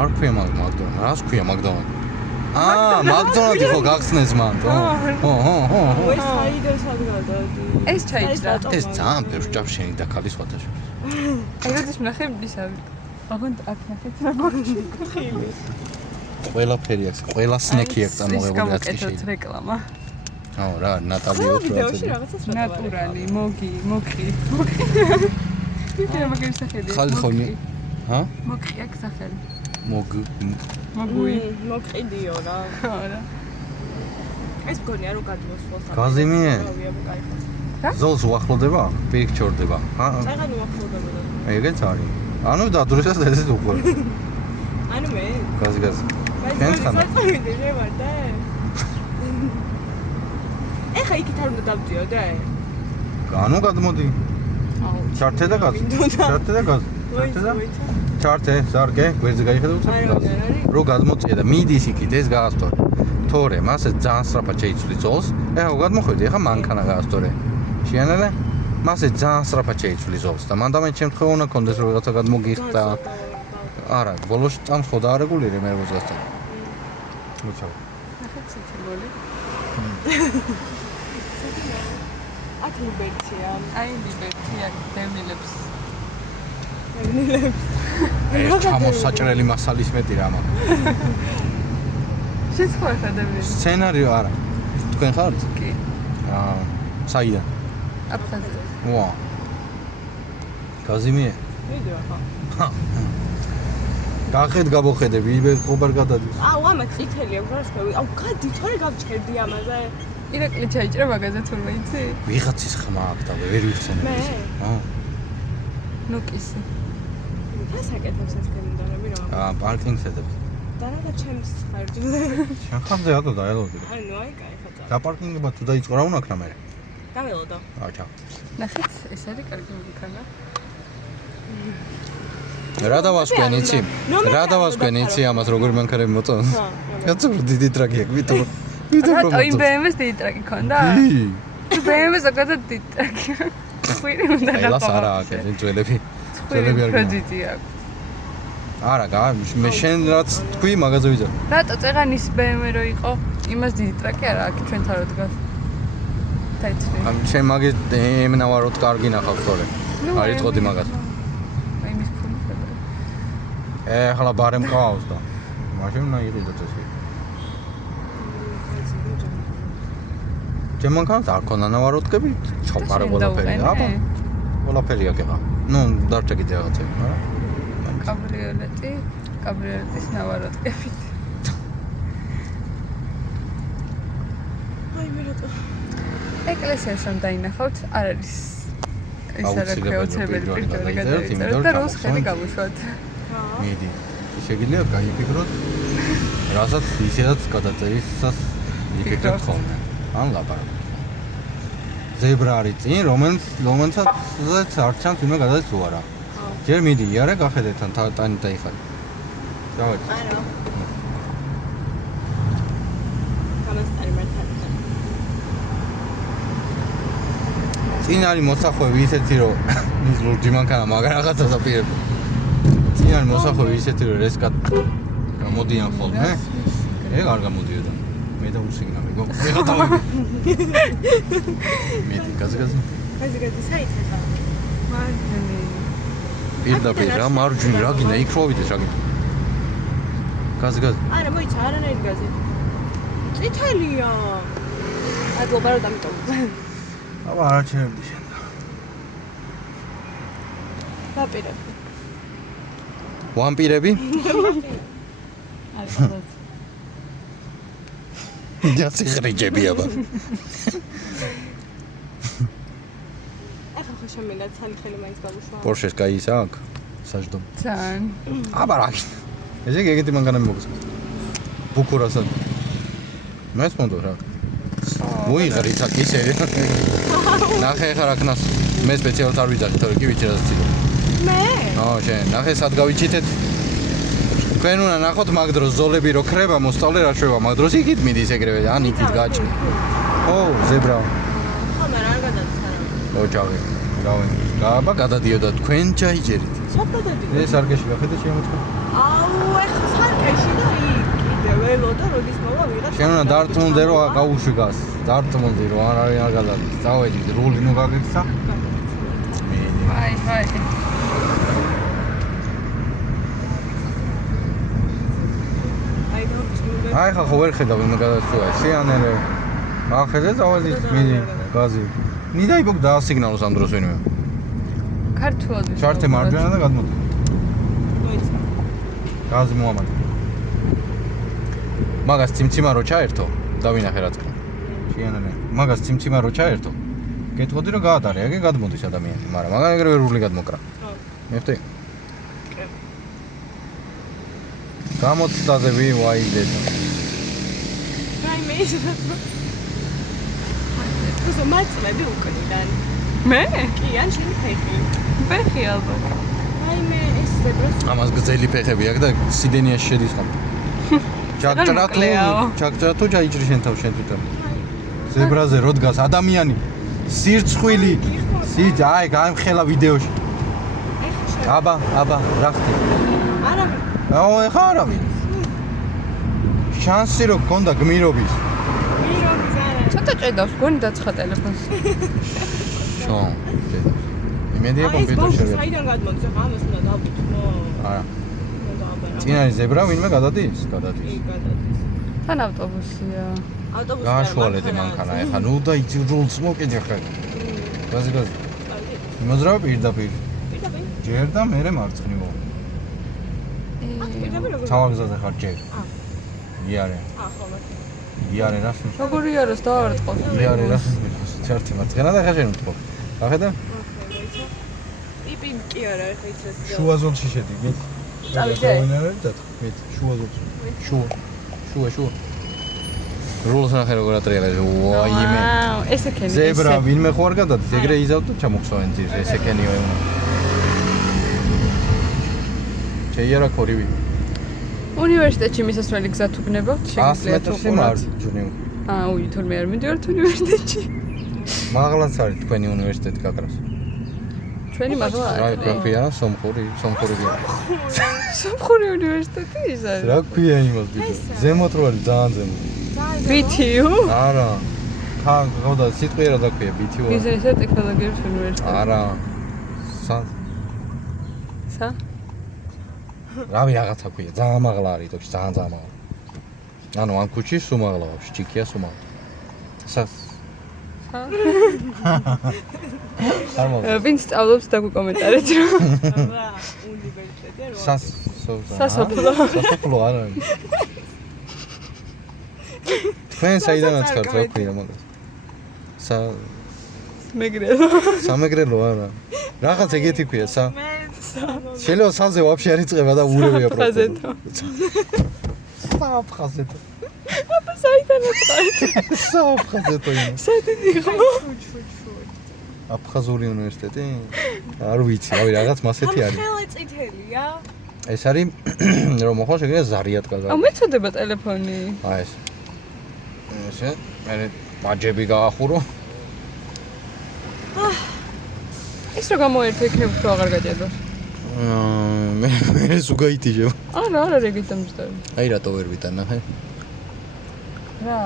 არ ქვია მაკდონალდს. რას ქვია მაკდონალდს? მაკდონალდი ხო გახსნეს მან, ხო? ხო. ეს საიდან სადგადადი. ეს ჩაიჭრა. ეს ძალიან ბევრ ჭაფშენი და ქალის ვათაში. აი, როდის ვნახე ისავი. აღონ აქ ნახეთ რა გორჩი. ყველაფერი აქვს, ყველა სნექი აქვს ამოღებული რაც კი შეიძლება. რეკლამა. აუ რა, ნატალია ვიდეოში უცბად. რაღაცას რა. ნატურალი, მოქი. ვიდეო მაგის სახელი. ხალხი ხოლმე. ჰა? მოქი აქ სახელი. მოგუი. მოყიდიო რა. არა. ეს გონია რომ გადმოსვლას. გაზიმიე. ზოლს უახლოვდება? პირიქჩორდება. ჰა? წაღან უახლოვდება. ეგეც არის. ანუ დადროშას ესეც უკვე. ანუ მე. გაზი. კენც ხანდა. შევარდა. ეხა იქით არ უნდა დავდიოდე? ანუ გადმოდი. აუ. ჩართე და გაზ. ჩართე, ზარგე, გვერდზე გაიხედა უცებ გაზ. რო გადმოწია და მიდის იქით ეს გაასწორე. თორე, მასე ძალიან სწრაფად შეიცვლი ზოლს. ეხა გადმოხვედი, ეხა მანქანა გაასწორე. შეანელე? მასე ძალიან სწრაფად შეიცვლი ზოლს და მანდამეთ შემთხვევა უნდა კონდეს რომ რაღაცა გადმოგიხდა. არა, ბოლოს წამს ხო დაარეგულირე მე როზასთან. მოწავ. ნახეთ ციციბული. აქ ლიბერტია. აი ლიბერტია დევნილებს. ეს ჩამოსაჭრელი მასალის მეტი რა მაქვს. შენ ხო ხარ დევნილებს? სცენარიო არა. თქვენ ხართ? კი. საიდან? აფხაზი. ვა. გაზიმიე. ვიდეო ხა. გახედ გაბოხედები, ხობარ გადადის. აუ, ამას წითელი აქვს რა შეგვი. აუ, გადი, თორე გავჩერდი ამაზე. ირაკლი ჩაიჭრა მაგაზე თურმე იცი? ვიღაცის ხმა აქვს და ვერ ვიხსენე. მე? ნუკისი. ეს აკეთებს ეს კენდარები რა. პარკინგს ედებს. და რაღაც ჩემს ხარჯზე. შენ ხარზე ატო დაელოდი. ანუ აი, кай ხაცა. დაპარკინგება თუ დაიწყო რა უნდა ქნა მე? გაველოდო. აჩა. ნახეთ, ეს არის კარგი მანქანა. რა დავასკვენ იცი? რა დავასკვენ იცი ამას როგორ მანქანები მოწონს? კაცო დიდი ტრაკი აქვს, ვიტო რატო იმ BMW-ს დიდი ტრაკი ქონდა? BMW ზოგადად დიდი ტრაკი. ხვირი უნდა გაყვა. ელას არა აქ, ეს ძველები. ძველები არ გინდა. დიდი აქვს. არა, მე შენ რაც თქვი მაგაზე ვიძა. რატო წეღანის BMW რო იყო, იმას დიდი ტრაკი არა აქ ჩვენთან რო დგას. დაიცვი. ამ შენ მაგის ემნავაროთ კარგი ნახავს თორე. არ იწოდი მაგას. აი მის ფული ხდება. ახლა ბარე მყავს და მაშინ უნდა იყიდოთ ესე. ჩემ მანქანას არ ქონა ნავაროტკები, ჩავყარე ყველაფერი, აბა. ყველაფერი აკეღა. ნუ დარჩა კიდე რაღაცები, არა? კაბრიოლეტის ნავაროტკებით. აი, მე რატო? ეკლესიას რომ დაინახავთ, არ არის ეს არა ქეოცებელი პირდაპირ გადავიწეროთ და როს ხედი გავუშვათ. მიდი. შეგიძლია გაიფიქროთ, რასაც ისედაც გადაწერისას იფიქრებთ ხოლმე. ან ლაპარაკობთ. ზებრა არის წინ, რომელსაც არ ჩანს ვინმე გადადის თუ არა. ჯერ მიდი, იარე გახედეთ თან ტანი დაიხარე. დავაჭი. არა. გამასტარი მართალი. წინ არის მოსახვევი ისეთი რომ ის ლურჯი მანქანა მაგრამ რაღაცას აპირებ. წინ არის მოსახვევი ისეთი რომ რესკად გამოდიან ხოლმე. ეგ არ გამოდიოდა. მე და უსიგნა მეგო. ეხა დავიგე. მიდი, გაზი. გაზი საიტა. მარჯვნივ. პირდაპირ რა მარჯვნივ რა გინდა იქ რო ვიდეს რა გინდა. გაზი. არა, მოიცა, არანაირი გაზი. წითელია. აი, ბლობარო დამიტოვე. აბა არა ჩემი შენ. დაპირები. ვამპირები? არის ხალხი. ჯაცი ხრიჯები აბა. შემიძლია ცალი ხელი მაინც გავუშვა. Porsche-ს გაისა აქ? საჯდომ. ძალიან. აბა რა გინდა. ესე იგი ეგეთი მანქანები მოგწევს. ბუქურასად. მეც მომდო რა. მოიღრით აქ ისე. ნახე ხარ აქნას. მე სპეციალურად არ ვიძახი, თორე კი ვიცი რას ცდილობ. მე? შენ, ნახე სად გავიჩიტეთ. თქვენ უნდა ნახოთ მაგ დროს ზოლები რო ქრება, მოსწავლე რა შვება, მაგ დროს იქით მიდის ეგრევე, ან იქით გაჭრი. ო, ზებრა. ხომ არ გადადის არა. ოჯახი. რავენ. აბა გადადიოდა თქვენ ჩაიჯერით. სად გადადიოდა? ეს არგეში გახედე შემოწყო. აუ, ეხლა სარკეში და იქ კიდე ველო და როდის მოვა ვიღაც. შენ უნდა დარტმუნდე რო გაუშვიგას. დარტმუნდი რო არ გადადის. დავედი რული ნუ გაგეცა. აი. აი ხო ვერ ხედავ იმ გადაცვლა. სიანერე. ახედე დავედი მიდი გაზი. მიდაი ბოგ დაასიგნალოს ამ დროს ვინმე. ქართულად ვიცი. ჩარტე მარჯვენა და გადმოდი. მოიცა. გაზი მოამატე. მაგას ციმციმა რო ჩაერთო, დავინახე რა თქმა. სიანერე. მაგას ციმციმა რო ჩაერთო. გეტყოდი რომ გაატარე, ეგე გადმოდის ადამიანი, მაგრამ მაგან ეგრევე რული გადმოკრა. მიხდი? კი. გამოცდაზე ვაიდეთ. რაიმე ის რა. ხო, მაწლები უკნიდან. მე? კი, ან შენი ფეხი. ფეხი ალბათ. რაიმე ეს ზებრას. ამას გრძელი ფეხები აქვს და სიდენიაში შედის ხომ. ჩაგჭრათო ჩაიჭრი შენ თავ შენ თვითონ. ზებრაზე რო დგას ადამიანი სირცხვილი. აი გამხელა ვიდეოში. აბა, რა ხდი? არა. აუ, ეხა არავინ. შანსი რო გქონდა გმირობის. მირობის არა. ცოტა ჭედავს, გონი დაცხა ტელეფონს. შო. იმედია კომპიუტერში. საიდან გადმოდის? ახლა ამას უნდა დავკითხო. არა. უნდა აბარა. წინ არის ზებრა, ვინმე გადადის? კი, გადადის. თან ავტობუსია. ავტობუსი. გაშუალეთ მანქანა, ეხა ნუ და იწრულს მოკიდე ხარ. გაზი. იმოძრავ პირდაპირ. პირდაპირ. ჯერ და მერე მარცხნივ. პირდაპირ როგორ? თავგზაზე ხარ ჯერ. იარე. ხოლმე. იარე რას ნიშნავს? როგორი არის დავარწყო? იარე რას ნიშნავს? ჩარტი მარცხენა და ხა შენ ვთქო. გახედა? პიპი კი არა, ეხა იცეს. შუა ზოლში შედი, მით. წავიდე? მით, შუა ზოლში. შუა. როლს ნახე როგორ ატრიალა. ვაიმე. ეს ეკენი. ზებრა ვინმე ხო არ გადადის, ეგრე იზავ და ჩამოხსოვენ ძირს, ეს ეკენიო. შეიარა ქორივი. უნივერსიტეტში მისასვლელი გზა თუ გნებავთ, შეგიძლიათ თუ უყუროთ. ჯუნიო. უი, თურმე არ მიდივართ უნივერსიტეტში. მაღლაც არის თქვენი უნივერსიტეტი გაკრას. ჩვენი მაღლა რა ქვია, სომხური. სომხური უნივერსიტეტი ის არის. რა ქვია იმას ბიჭო? ზემოთ რო არის, ძალიან ზემოთ. BTU? არა. ხოდა სიტყვი რა დაქვია BTU? ბიზნეს და ტექნოლოგიების უნივერსიტეტი. არა. სა? რავი რაღაცა ქვია, ძალიან მაღლა არის თქო, ძალიან მაღლა. ანუ ამ ქუჩი სულ მაღლა ვაფშე, ჭიქია სულ მაღლა. ვინ სწავლობს დაგვიკომენტარეთ რომ რა, უნივერსიტეტი რა. სასოფლო არა. თქვენ საიდანაც ხართ რა ქვია მაგას? სამეგრელო არა. რაღაც ეგეთი ქვია, შეიძლება საზე ვაფშე არ იწყება და ურევია პროფესორი. საფხაზეთო. აბა საიდანაც ხართ? საფხაზეთო. საიდან იყო? აფხაზური უნივერსიტეტი? არ ვიცი, რავი რაღაც მასეთი არის. ხელა წითელია. ეს არის რომ მოხო შეგიძლია ზარიად გაგა. მეწოდება ტელეფონი. ეს. ესე, მე მაჯები გაახურო. ის რო გამოერთო იქნებ თუ აღარ გაჭედოს. მე ზუგაიტიჟე. არა, რეგით დამჯდარი. აი რატო ვერ ვიტან ნახე? რა?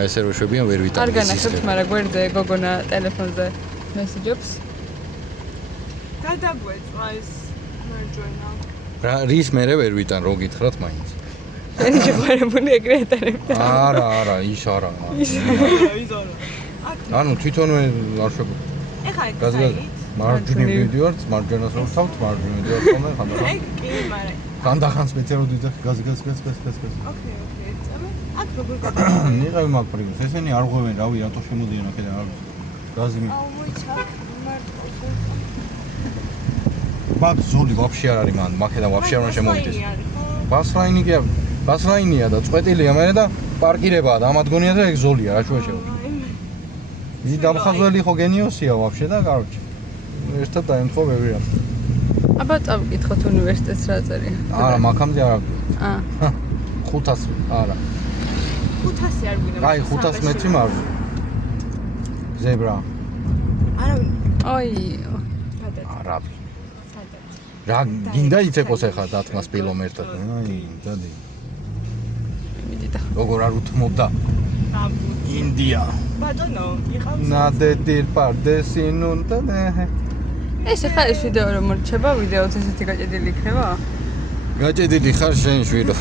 ესე რო შვებიან ვერ ვიტან. არ განახებთ, მაგრამ გვერდზე გოგონა ტელეფონზე მესიჯობს. გადაგვეწვა ეს მარჯვენა. რა რის მერე ვერ ვიტან, რო გითხრათ მაინც. შენი შეყვარებული ეგრე ეტარებდა. არა, ის არა. ანუ თვითონვე არ შვებო. ეხა ეს გაზგაზ მარჯვნივ ვიდეოც, მარჯვენას რო ვთავთ, მარჯვნივ ვიდეოც ხოლმე ხანდახან. ეგ კი, მაგრამ ხანდახან სპეციალურად ვიძახ გაზ. ოკეი, წამე. აქ როგორ გადავა? ნიღავი მაგ პრიგოს. ესენი არ ღვევენ, რავი, რატო შემოდიან აქედან არ გაზი. აუ მოიცა, მარტო. მაგ ზოლი вообще არ არის მან, მაქედან вообще არ უნდა შემოვიდეს. ბასრაინი კი არ, ბასრაინია და წვეტილია მე და პარკირებაა და ამათ გონია და ეგ ზოლია რა შუაშეო. ისი დამხაზველი ხო გენიოსია вообще და короче. ერთად დაემთხო ბევრი რამ. აბა წავიკითხოთ უნივერსიტეტს რა წერია. არა, მაგამდე არა. აა. 500 არა. 500 არ გვინდა. აი 500 მეტრი მარჯვ. ზებრა. არა. აი. არა. რა გინდა იცეყოს ახლა დათმა სპილომერტად. აი, დადი. მიდიდა. როგორ არ უთმობდა? ინდია. ბატონო, იყავს. ნადედილ პარდესინუნ და ნე. ეს ახლა ეს ვიდეო რომ მორჩება, ვიდეოც ესეთი გაჭედილი იქნება? გაჭედილი ხარ შენ შვილო.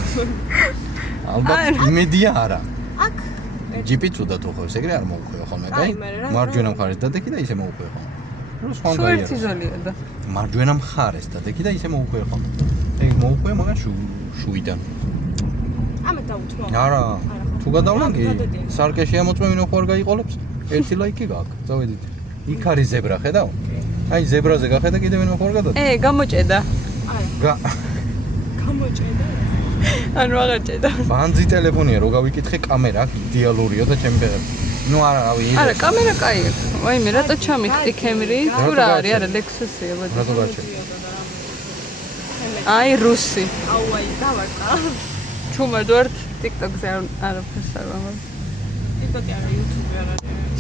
ალბათ იმედია არა. აქ ჯიპი თუდა თუ ხო, ეგრე არ მოუხვეო ხოლმე, და მარჯვენა მხარეს დადექი და ისე მოუხვეო ხოლმე. რო სხვან თუ ერთი ზოლია და მარჯვენა მხარეს დადექი და ისე მოუხვეო ხოლმე. ეგ მოუხვეო მაგან შუიდან. ამათ დაუთმო. არა. თუ გადავლანგი, სარკეში ამოწმევინო ხო არ გაიყოლებს? ერთი ლაიკი გაქვს. წავედით. იქ არის ზებრა, ხედავ? აი ზებრაზე გახედა კიდევ ვინმე ხო არ გადადი? გამოჭედა. არა. გამოჭედა. ანუ აღარ ჭედა. ბანძი ტელეფონია, რო გავიკითხე კამერა, იდეალურია და ჩემი ფერები. ნუ არა, რავი. არა, კამერა კაია. ვაიმე, რატო ჩამიხდი Camry? თუ რა არის? არა, Lexus-ია, ბაჭი. რატო გაჩვენ? აი, რუსი. აუ აი, დავარკა. ჩუმად ვარ TikTok-ზე არაფერს არ ვამბობ. TikTok-ი არა, YouTube-ი არა.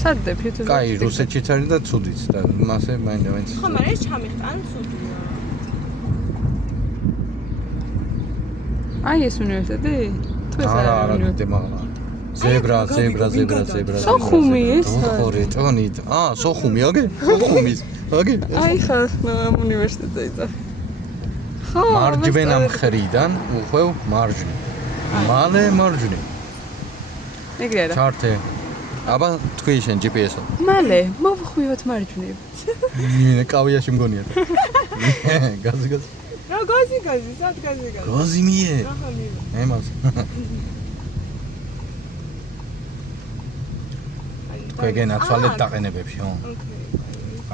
სარდებ YouTube-ზე. კაი, რუსეთშიც არის და ცუდიც და მასე მაინდა ვინც. ხო, მაგრამ ეს ჩამიხტან ცუდია. აი ეს უნივერსიტეტი? თუ ეს არა, არის არა, უნივერსიტეტი? მაგა. ზებრა. სოხუმი ეს? ორი, ტონი. სოხუმი, აგე? სოხუმის. აგე? აი ხა, ამ უნივერსიტეტზე იწა. ხო, მარჯვენა მხრიდან უხვევ მარჯვნივ. მალე მარჯვნივ. ეგრე არა. ჩართე. აბა თქვი შენ GPS-ო. მალე, მოვხვიოთ მარჯვნივ. მინე კავიაში მგონია. გაზი. რა გაზი, სად გაზი? გაზი მიე. რაჰა მიე. ემას. თქვენ აცვალეთ დაყენებებში, ხო?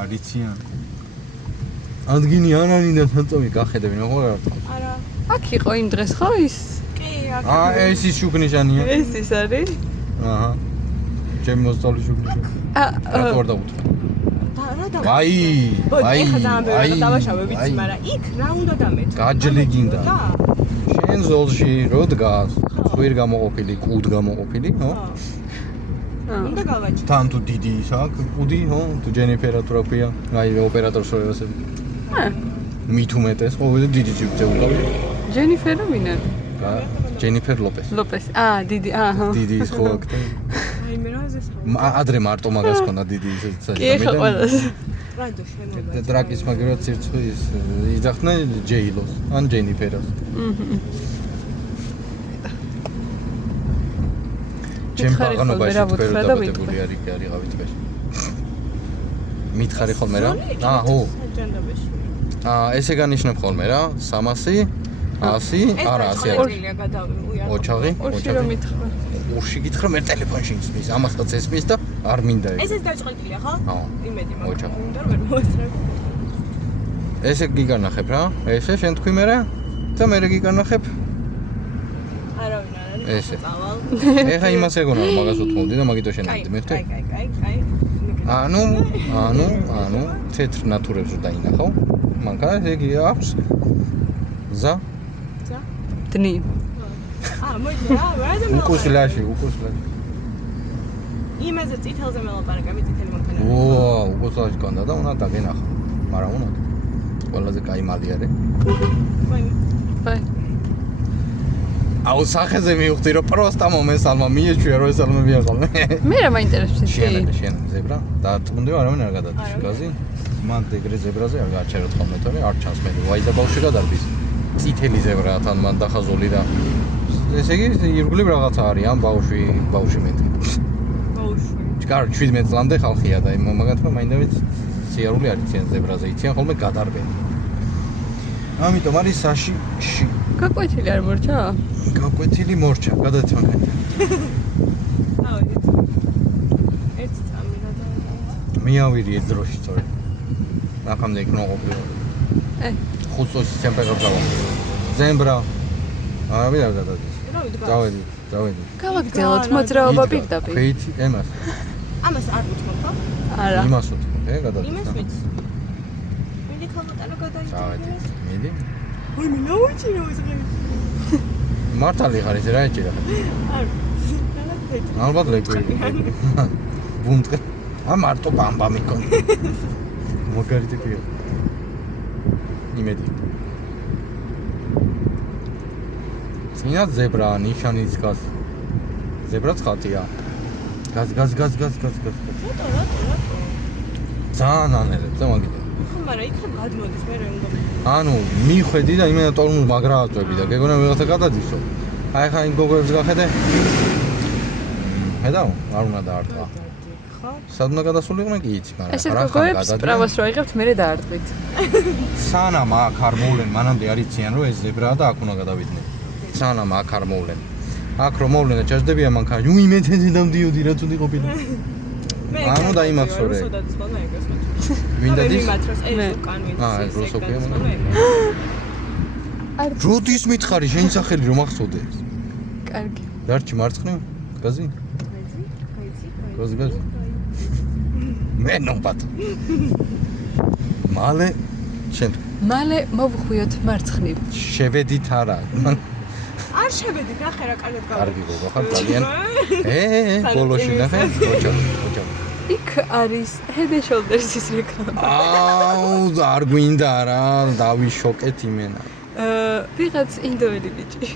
არიციან. ადგინი არ არის და საწოვი გახედებინო ხო რა? არა. აქ იყო იმ დღეს ხო ის? კი, აქ. ეს ის შუქნიშანია. ეს ის არის? აჰა. ჩემი მოსწავლის შუქნიშანი. რა თქმა უნდა. აი, ეხლა ძალიან ბევრი დავაშავე ვიცი, მაგრამ იქ რა უნდა დამეთო? გაჯლი გინდა. შენ ზოლში რო დგას, ხვირ გამოყოფილი, კუდ გამოყოფილი, ხო? უნდა გავაჭი. თან თუ დიდი ის აქვს კუდი, ხო? თუ ჯენიფერა თუ რა ქვია, აი ოპერატორს რო ესე. მით უმეტეს, ხო, დიდი ჯიბზე უკავი. ჯენიფერა ვინ არის? ჯენიფერ ლოპესი. ლოპესი. დიდი, აჰა. დიდი ის ხო აქ. აი მე რა ზესხა. ადრე მარტო მაგას ქონდა დიდი ის საჭმელი. კი, ხო ყველას. რადო შემოვიდა. ტრაკის მაგერა ცირცხვი ის იძახდნენ ჯეილოს, ან ჯენიფერას. ჩემ ბაღანობაში თქვენ დაბადებული არიღავით მე. მითხარი ხოლმე რა? ხო. საჯანდაბეში. ესე განიშნებ ხოლმე რა? 300, 100, არა 100 არის. ოჩაღი? ოჩი რომ მითხრა. ურში გითხრა მე ტელეფონში ისმის, ამასაც ესმის და არ მინდა ეგ. ეს დაჭყილია ხო? ხო. იმედი მაგ. ოჩაღი. უნდა რომ მოესწრებ. ესე გიგანახებ რა? ესე შენ თქვი მე რა? და მე გიგანახებ? არავინ არ არის. ესე. წავალ. ეხა იმას ეგონა რომ მაგას უთმობდი და მაგითო შენაგდი მე ხტე? კაი. ანუ თეთრ ნატურებს რომ დაინახო. მანქანა ეგ აქვს. ზა? დნი. მოიცა, რა ზემო. უკუსლაში. იმაზე წითელზე მელაპარაკა, მე წითელი მანქანა. უკუსლაში კონდა და უნდა დაგენახო. მაგრამ უნდა. ყველაზე კაი მალი არის. ბაი. აუ სახეზე მივხვდი რომ პროსტა მომესალმა მიეჩვია რომ ესალმა მიაღალმე. მე რა მაინტერესებს შენ ზებრა და თუნდე არავინ არ გადადის გაზი. მან ეგრე ზებრაზე არ გაჩეროთ ხოლმე თორე არ ჩანს მე ვაი და ბავშვი გადარბის. წითელი ზებრა თან მან დახაზული და ესე იგი ირგვლივ რაღაცა არის ამ ბავშვი მეტი. ჩკარ 17 წლამდე ხალხია და მაგათმა მაინდამით სიარული არის ციან ზებრაზე იციან ხოლმე გადარბენ. ამიტომ არის საში გაკვეთილი არ მორჩა? გაკვეთილი მორჩა, გადათმაგანი. ერთი წამი გადავიდა. მიავირი ეს დროში სწორედ. ახამდე იქ მოყოფილიყო. ხუთსოს ჩემპიონატს ზემბრა არავინ არ გადადის დავედი გავაგრძელოთ მოძრაობა პირდაპირ ფეით ემას ამას არ ვუთმობ ხო? არა იმას ვთქვი გადადის იმას ვიცი მიდი ხალხოტანო გადაიჭირე დავედი მიდი ой მე ნაუჩინო ეს ღები მართალი ხარ ესე რა ეჭირა არ ალბათ ლეკვი ბუნტყე მარტო ბამბა მიკონ მაგარი ტიპია იმედი სინა ზებრა ნიშანიც გას ზებრაც ხალტია გას ძალიან ანელებს მაგით ხო მაგრამ იქ გადმოდის მე რა უნდა ანუ მიხვედი და იმენა ტორმუს მაგრა აწვევი და გეგონა ვიღაცა გადადისო აი ხა იმ გოგოებს გახედე ხედავ არ უნდა დაარტყა ხო სად უნდა გადასულიყვნენ კი იცი მაგრამ ესეთ გოგოებს პრავას რო აიღებთ მე დაარტყით სანამ აქ არ მოვლენ მანამდე არ იციან რომ ეს ზებრაა და აქ უნდა გადავიდნენ სანამ აქ არ მოვლენ აქ რომ მოვლენ და ჩაჯდებიან მანქანა იუ იმეთენზე დავდიოდი რაც უნდა ყოფილა ანუ დაიმახსოვრე ვინ დადის ეს რუსოფია როდის მითხარი შენი სახელი რომ ახსოვდე კარგი დარჩი მარცხნივ გაზი გაზი მე ნომბათ მალე მოვხვიოთ მარცხნივ შევედით არა არ შევედი ნახე რა კარგად გავა კარგი გოგო ხარ ძალიან ბოლოში ნახე ოჩო იქ არის Head and Shoulders-ის რეკლამა აუ არ გვინდა რა დავიშოკეთ იმენა ვიღაც ინდოელი ბიჭი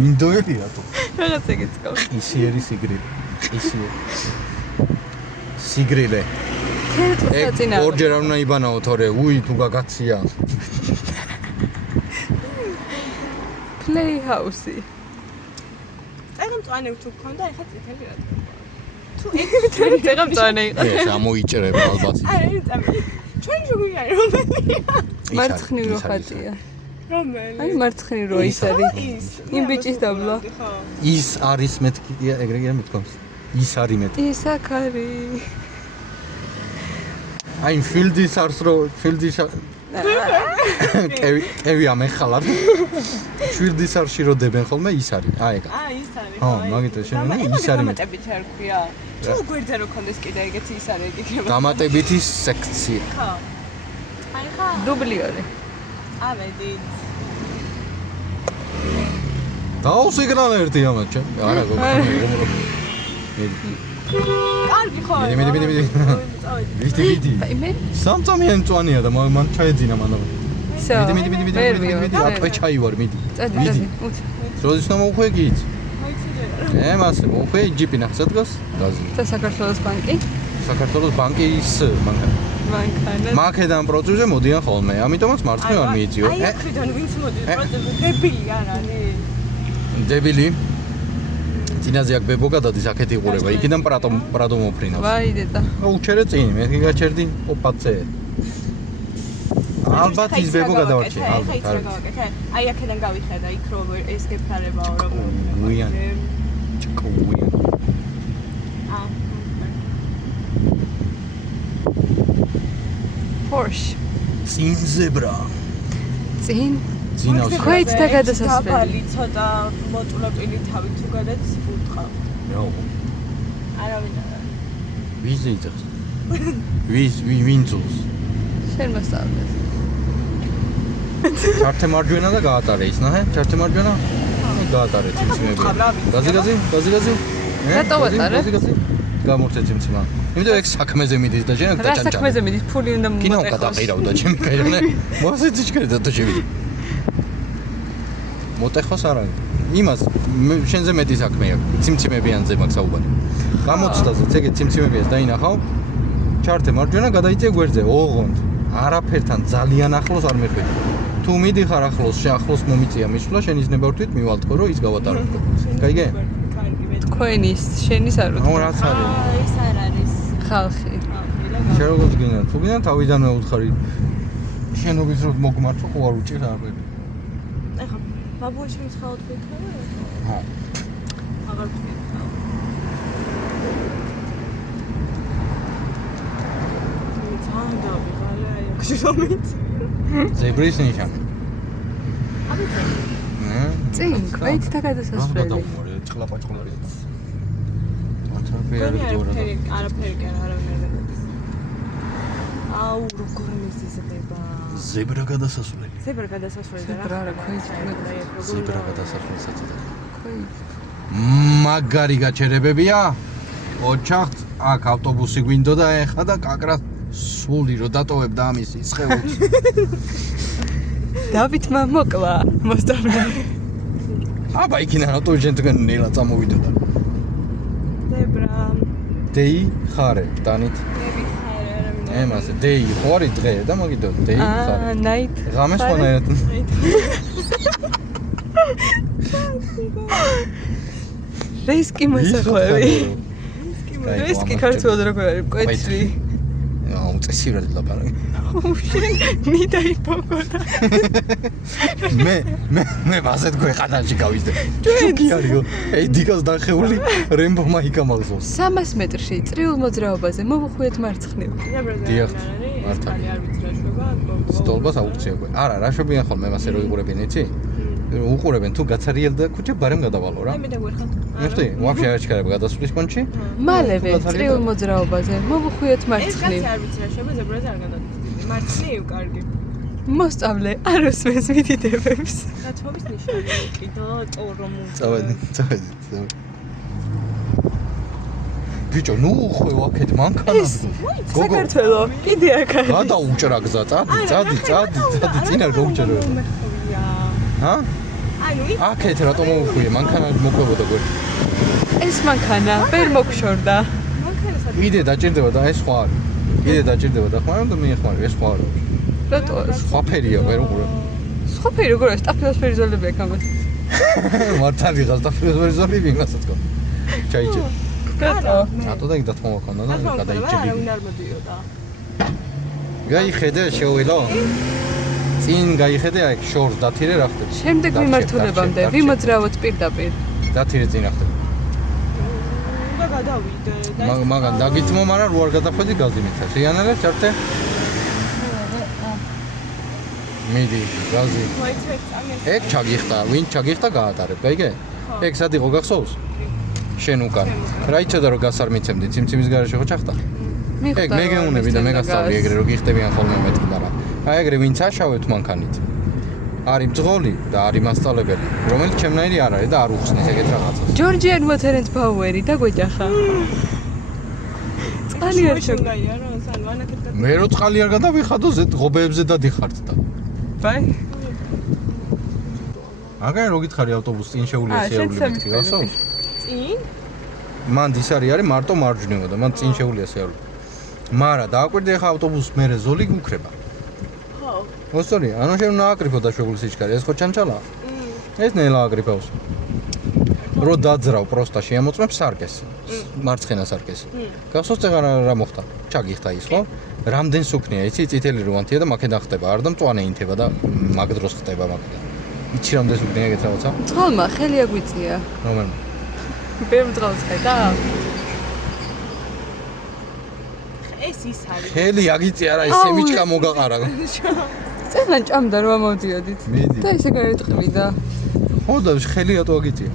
ინდოელი რატო რაღაც ეგეც ყავს ისიერი სიგრილე ორჯერ არ უნდა იბანაო თორე უი თუ გაგაცია Playhouse-ი წეგამწვანე თუ გქონდა ეხა წითელი რა თუ წეგამწვანე იყო ეს ამოიჭრება ალბათ არა იცამი ჩვენ შეგუია რომელია მარცხნივ რო ხატია რომელი აი მარცხნივ რო ის არის იმ ბიჭის დაბლა ის არის მეთქი ეგრე მეთქოს ის არის მეთქი ის აქ არის აი ფილდის არს რო ფილდის კევი ამეხალარ ფილდის არში რო დებენ ხოლმე ის არის აი ეგ ის არის ხო მაგით შენ ის არის დამატებითი არ ქვია თუ გვერდზე რო კონდეს კიდე ეგეთი ის არის ეგ დამატებითი სექცია ხო აი ხა დუბლიორი ავედით დაუსიგნალ ერთი ამათ ჩემ არა გოგო კარგი ხო მიდი ვიდი მე სამწამიან მწვანეა და მან ჩაეძინა მანო всё მიდი ატყვე ჩაივარ მიდი როდის მომუხვე გიც ემასე მომუხვე ჯიპი ნახსა დგას გაზი და საქართველოს ბანკის მანქანა მაქედან პროცესზე მოდიან ხოლმე ამიტომაც მარცხნივ არ მიიწიო აი აქედან ვინც მოდის პროცესზე დებილი არ არის დებილი ძინაზე აქ ბებო გადადის აქეთ იყურება იქიდან პრადო მოფრინავს ვაი დედა უჩერე წინ მე გიჩერდი ოპაცე ალბათ ის ბებო გადავარჩი ალბათ აი აქედან გავიხედა იქ რო ეს გეფარებაო რომ უიან Porsche წინ ზებრა ძინავს ქვით და გადასასვლელი დაბალი ცოტა მოტულებული თავი თუ გადადის უტყავ რა არავინ არა ვის იწევს ვინ ძულს შენ მოსწავლეს ჩართე მარჯვენა და გაატარე ის ნახე ჩართე მარჯვენა გაატარე ციმციმები გაზი რატო ვატარე გამორჩე ციმციმა იმიტომ ეგ საქმეზე მიდის და შენ რა საქმეზე მიდის ფული უნდა კინო გადაყირავდა ჩემი კაირონე მოსეცი და შევიდი მოტეხოს არა იმას შენზე მეტი საქმე აქვს ციმციმებიანზე მაქვს საუბარი გამოცდაზე ეგ ციმციმებიას დაინახავ ჩართე მარჯვენა გადაიწე გვერდზე ოღონდ არაფერთან ძალიან ახლოს არ მეხვედი თუ მიდიხარ ახლოს ახლოს მომიწია მისვლა შენ იზნება ვთვით მივალთქო რომ ის გავატარებო გაიგე თქვენის შენის არ აუ რაც არის ის არ არის ხალხი შენ როგორ გინდა თუ გინდა თავიდანვე უთხარი შენობის რო მოგმართო ხო არ უჭირ არ ყვები ეხა ბაბუაში მიხაოთ ვიქნა ჰა აღარ ვიქნა ძალიან დავიღალე აი აქ შევით ზებრის ნიშანი. წინ, კვეთ და გადასასვლელი. ჭყლაპაჭყლარი. არაფერი კი არ ამერდებს. აუ, როგორ მისიზება. ზებრა გადასასვლელი. ზებრა გადასასვლელი და ზებრა არა, კვეთ. ზებრა გადასასვლელი საწოდა. კვეთ. მაგარი გაჩერებებია. ოჩახთ, აქ ავტობუსი გვინდოდა ეხა და კაკრა სული რო დატოვებდა ამის სხეულს. დავითმა მოკლა მოსწავლე. აბა იქიდან ავტობუსიდან ნელა წამოვიდოდა. ზებრა. დეი ხარე, დანით. დეი ხარე, არა მინდა. ემას დეი ხარი დღე და მაგიდო დეი ხარე. ნაით. ღამეს ხონაერად. რისკი მოსახვევი. რისკი ქართულად როგორ არის? კვეთრი. აუ, წესივრად ლაპარაკი. მიდა იპოგოდა. მე ვაზეთ გვეყანაში გავიზდე. ჩუქი არისო. ეი დიკას დახეული რემბო მაიკა მაგზოს. 300 მეტრში წრიულ მოძრაობაზე მოვუხვიეთ მარცხნივ. დიახ. მართალი. არ ვიცი რა შვება. სტოლბას აუქცია გვე. არა, რა შვებიან ხოლმე მასე რო იყურებენ იცი? უყურებენ თუ გაცარიელდა ქუჩა ბარემ გადავალო რა. მე დაგვერხა. ნახტი, ვაფშე არ ჩქარება გადასვლის პონჩი. მალევე წრიულ მოძრაობაზე მოვუხვიეთ ეს მარცხნივ. კაცი არ ვიცი რა შვება, ზებრაზე არ გადადის. მარცხნივ კარგი. მოსწავლე არ უსმენს მითითებებს. გაცვობის ნიშანი კიდო ტორომუ. წავედი. ბიჭო, ნუ ხვევ აქეთ მანქანას. საქართველო, კიდე აქ არის. გადაუჭრა გზა, წადი, წინა გაუჭრა. ჰა? ანუ აქეთ რატომ მოუხვიე? მანქანა მოყვებოდა გვერდ. ეს მანქანა ვერ მოგშორდა. მანქანასაც იდე დაჭირდება და ეს სხვა არის. იდე დაჭირდება და ხმარობ და მიეხმარი, ეს სხვა არის. რატო? სხვა ფერია, ვერ უყურებ. სხვა ფერი როგორ არის? სტაფილოსფერი ზოლები აქვს ამას. მართალი გას და ფილოსოფიური იმასაც გქონდა. ჩაიჭე. რატო? რატო და იქ დათმობა ქონდა და გადაიჭები. არა ვინ არ მოდიოდა. გაიხედე შეუილო. წინ გაიხედე აი შორს დათირე რა ხდება. შემდეგ მიმართულებამდე ვიმოძრავოთ პირდაპირ. დათირე წინ რა ხდება. და გადავიდე. მაგან დაგითმო, მაგრამ რო არ გადახვედი გაზი მითხა. შეანალებ ჩარტე. მიდი, გაზი. ეგ ჩაგიხტა, ვინ ჩაგიხტა გაატარებ, გაიგე? ეგ სად იყო გახსოვს? შენ უკან. რა იცოდა რომ გას არ მიცემდი, ციმციმის garaში ხო ჩახტა? ეგ მე გეუნები და მე გასწავლი ეგრე რომ გიხდებიან ხოლმე მეთქი, მაგრამ აი ეგრე ვინც აშავებთ მანქანით. არის ბძღოლი და არის მასწავლებელი, რომელიც ჩემნაირი არ არის და არ უხსნის ეგეთ რაღაცას. ჯორჯიან მოთერენს ფაუერი და გვეჯახა. წყალი არ შეგაია რა, სანო ანაკეთ და მე რო წყალი არ გადავიხადო, ღობეებზე დადიხართ და. ბაი. აგარ რო გითხარი ავტობუსი წინ შეუულია სიარული მეთქი, გასავს? წინ? მან დისარი არის მარტო მარჯვნივ და მან წინ შეუულია სიარული. მარა დააკვირდი ახლა ავტობუსს მერე ზოლი გუქრება. ხო. მოსწორი, ანუ შენ უნდა აკრიფო დაშვებული სიჩქარე, ეს ხო ჩანჩალა? ეს ნელა აკრიფავს. რო დაძრავ პროსტა შეამოწმებ სარკეს. მარცხენა სარკეს. გახსოვს ეგ რა მოხდა? ჩაგიხტა ის ხო? რამდენ სუქნია, იცი, წითელი რუანთია და მაკედან ხდება, არ და მწვანე ინთება და მაგ დროს ხდება მაკედან. იცი რამდენ სუქნია ეგეთ რაღაცა? წყალმა ხელი აგვიწია. რომელმა? ვერ მძღოლს ხედა? ეს ის არის. ხელი აგიწია რა, ეს სემიჩკა მოგაყარა. წელან ჭამდა რომ ამოდიოდით. მიდი. და ისე გაიტყვიდა. ხო და ხელი რატო აგიწია?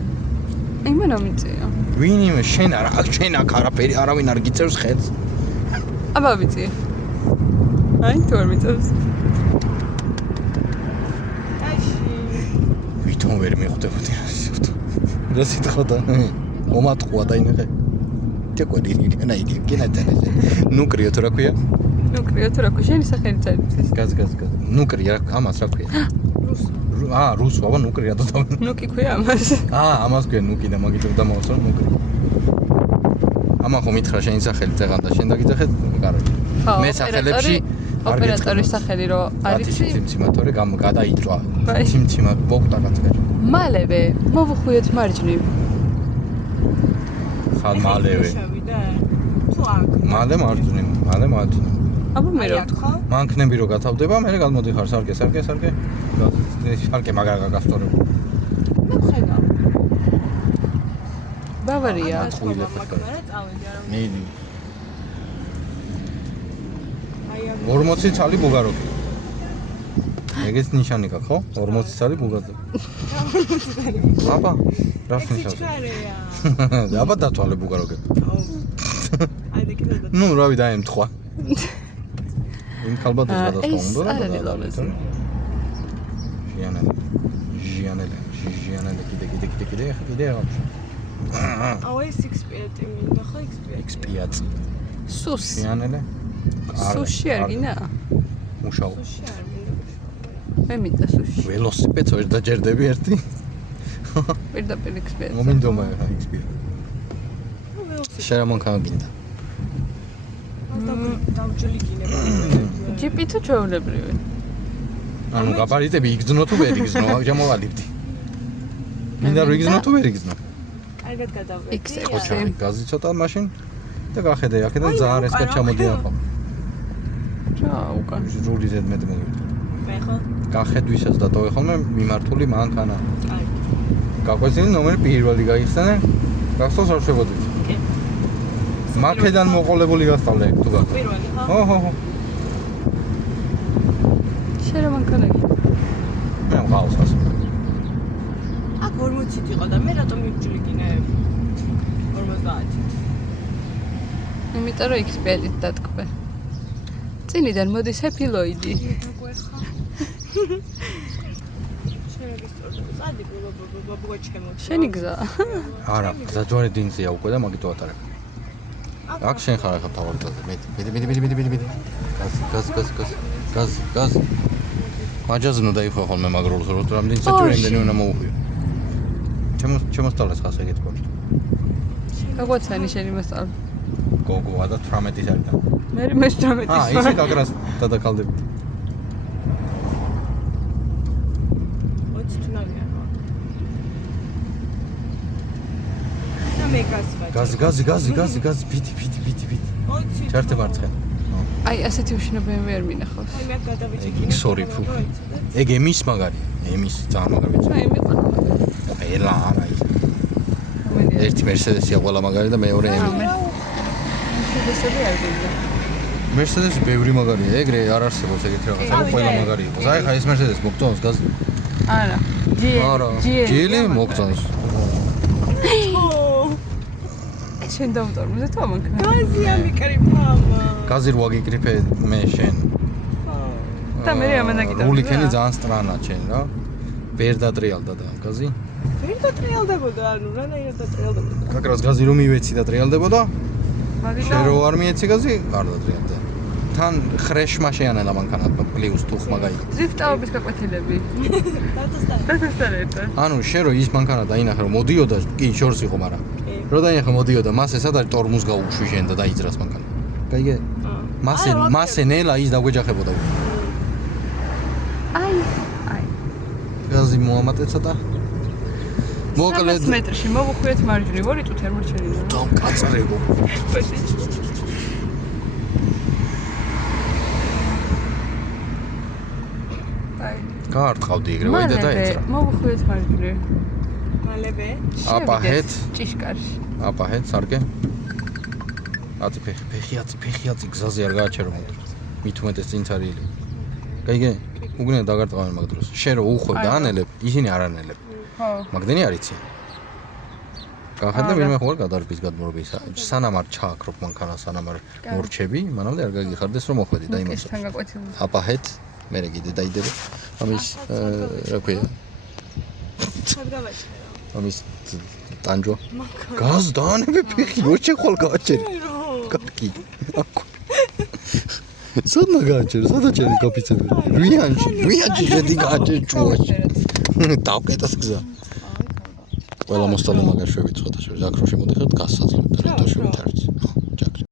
იმან ამიწია. ვინიმე შენ არა, შენ აქ არაფერი არავინ არ გიწევს ხელს. აბა ვიცი. აი თუ არ მიწევს. აიში. ვითომ ვერ მიხვდებოდი რა შევთო. რა სიტყვა მომატყვა და ინახე. თეკვედი ნინა იგი გინაძანე. ნუკრიო თუ რა ქვია? ნუკრიო თუ რა ქვია? შენი სახელი წაიწეს. გაზ. ნუკრია ამას რა ქვია? რუსო, აბა ნუკრია და და. ნუკი ქვია ამას. ამას ქვია ნუკი და მაგითო დამაოსო ნუკრი. ამა ხო მითხრა შენი სახელი წეღან და შენ დაგიძახეთ, კარგი. მე სახელებში ოპერატორის სახელი რო არის ციმციმატორი გადაიწვა. ციმციმა ბოქტაგაც გაჭა. მალევე მოვუხვიეთ მარჯვნივ. ხალ მალევე. თუ აქ. მალე მარჯვნივ. აბა მე რა ხო? მანქნები რო გათავდება, მე გადმოდიხარ სარკე. სარკე მაგარ გასწორებ. მე ხედა. ბავარია. მიდი. 40 ცალი ბუგაროკი. ეგეც ნიშანი გაქვს, ხო? 40 წელი ბუგაზე. აბა, რას ნიშანს? ჩარეა. აბა დათვალე ბუგა როგე. აი და კიდე და. ნუ რავი დაემთხვა. იმ ქალბატონს გადასხმა უნდა და ჟიანელი. აუ ეს XP-ი მინდა ხო XP-ი. სუსი. ჟიანელი. სუში არ გინდა? მუშაობ. სუში არ მინდა. მე მინდა სუში. ველოსიპედს ვერ დაჯერდები ერთი. პირდაპირ XP-ი. მომინდომა რა XP-ი. შენ მანქანა გინდა. დავჯელი გინება. ჯიპი თუ ჩვეულებრივი? ანუ გაბარიტები იგზნო თუ ვერ იგზნო, ამჟამოვალებდი. მინდა რომ იგზნო თუ ვერ იგზნო. კარგად გადავედი. ხოჩარი გაზი ცოტა მაშინ და გახედე აქედან ძალიან რესკად ჩამოდიან ხო. რა უკან. ჟური ზედმეტი მოგივიდა. მე ხო? გახედვისას დატოვე ხოლმე მიმართული მანქანა. აი. გაგვეცინი ნომერი პირველი გაიხსენე. გახსოვს არ შევოდით. კი. მაქედან მოყოლებული გასწავლე თუ გახ. პირველი ხო? ხო. შენ რა მანქანა გინდა? მე მყავს ასე. აქ 40-ით იყო და მე რატომ მივჭრილი გინებ? 50-ით. იმიტომ რომ XP-ით დატკბე. წინიდან მოდის ეფილოიდი. შენი გზა. არა, გზაჯვარი დინზეა უკვე და მაგით ვატარებ. აქ შენ ხარ ახლა თავად გზაზე. მეტი. გაზ. მაჯაზ ნუ დაიხო ხოლმე მაგროლს რომ რამდენი საჭირო იმდენი უნდა მოუხვიო. ჩემოსტალეს ხას ეგეთ ყოლი. გაგვაცანი შენი მოსწავლე. გოგოა და 18-ის არის და. მე მე 18-ის. ისე გაგრას დადაკალდები. გაზი, ფიტი. ჩართე მარცხენ. აი, ასეთი უშინებელი ვერ მინახავს. აი, მე გადავიჭი. სორი ფუ. ეგ ემის მაგარი, ემის ძალიან მაგარი. აი, მე ყველა მაგარი. ელა არა ის. ერთი მერსედესია ყველა მაგარი და მეორე ემი. მერსედესები არ გინდა. მერსედესი ბევრი მაგარია, ეგრე არ არსებობს ეგეთი რაღაცა, ყველა მაგარი იყო. აი, ხა ეს მერსედესი მოგწონს გაზი? არა. ჯიელი მოგწონს. შენ დავტორმოზე თუ ამანქანა? გაზია მიკრიფა ამა. გაზი რო აგიკრიფე მე შენ. და მე ამანა გიტა. რულიქენი ძალიან სტრანა ჩენ რა. ვერ დატრიალდა და გაზი. ვერ დატრიალდებოდა, ანუ რანაირად დატრიალდებოდა. გაკრას გაზი რომ მივეცი და ტრიალდებოდა. მაგითა შენ რო არ მიეცი გაზი, არ დატრიალდა. თან ხრეშმა შეანელა მანქანა პლიუს თუხმა გაიგე. ზიფტაობის გაკვეთილები. დათოსთან ერთად. ანუ შენ რო ის მანქანა დაინახე რომ მოდიოდა, კი შორს იყო, მაგრამ რო დაინახე მოდიოდა, მას ეს არის ტორმუს გაუშვი შენ და დაიძრას მანქანა. გაიგე? მასე ნელა ის დაგვეჯახებოდა. აი. გაზი მოამატეცა და მოკლედ მეტრში მოვუხვიეთ მარჯვნივ, ორი წუთი არ მორჩენილა. დამკაცრებო. გაარტყავდი ეგრე ვაიდა და ეცრა. მოვუხვიეთ მარჯვნივ. მალევე აპაჰეთ ჭიშკარში. აპაჰეთ სარგე. აწი ფეხი გზაზე არ გააჩერო მოდი. მით უმეტეს წინ წარიელი. გაიგე? უგნია დაგარტყავენ მაგ დროს. შენ რო უხვევ და ანელებ, ისინი არ ანელებ. ხო. მაგდენი არიცი. გახედა ვინმე ხوار გადარბის გადმორბისა. სანამ არ ჩააქრობ მანქანა, სანამ არ მორჩები, მანამდე არ გაგიხარდეს რომ მოხვედი და იმას. აპაჰეთ მე კიდე დაიდება. ამის რა ქვია? ამის ტანჯო. გაზ დაანებე ფეხი რო შეხვალ გააჩერი. კარგი. სანამ გააჩერი, სადაჩერი კაფიცები. რუიანში შედი გააჩერი ჭუაში. დავკეტას გზა. ყველა მოსწავლე მაგარ შევიწყოთ, აქ რო შემოდიხართ გასაძლევთ და რატო შევით არ ვიცი.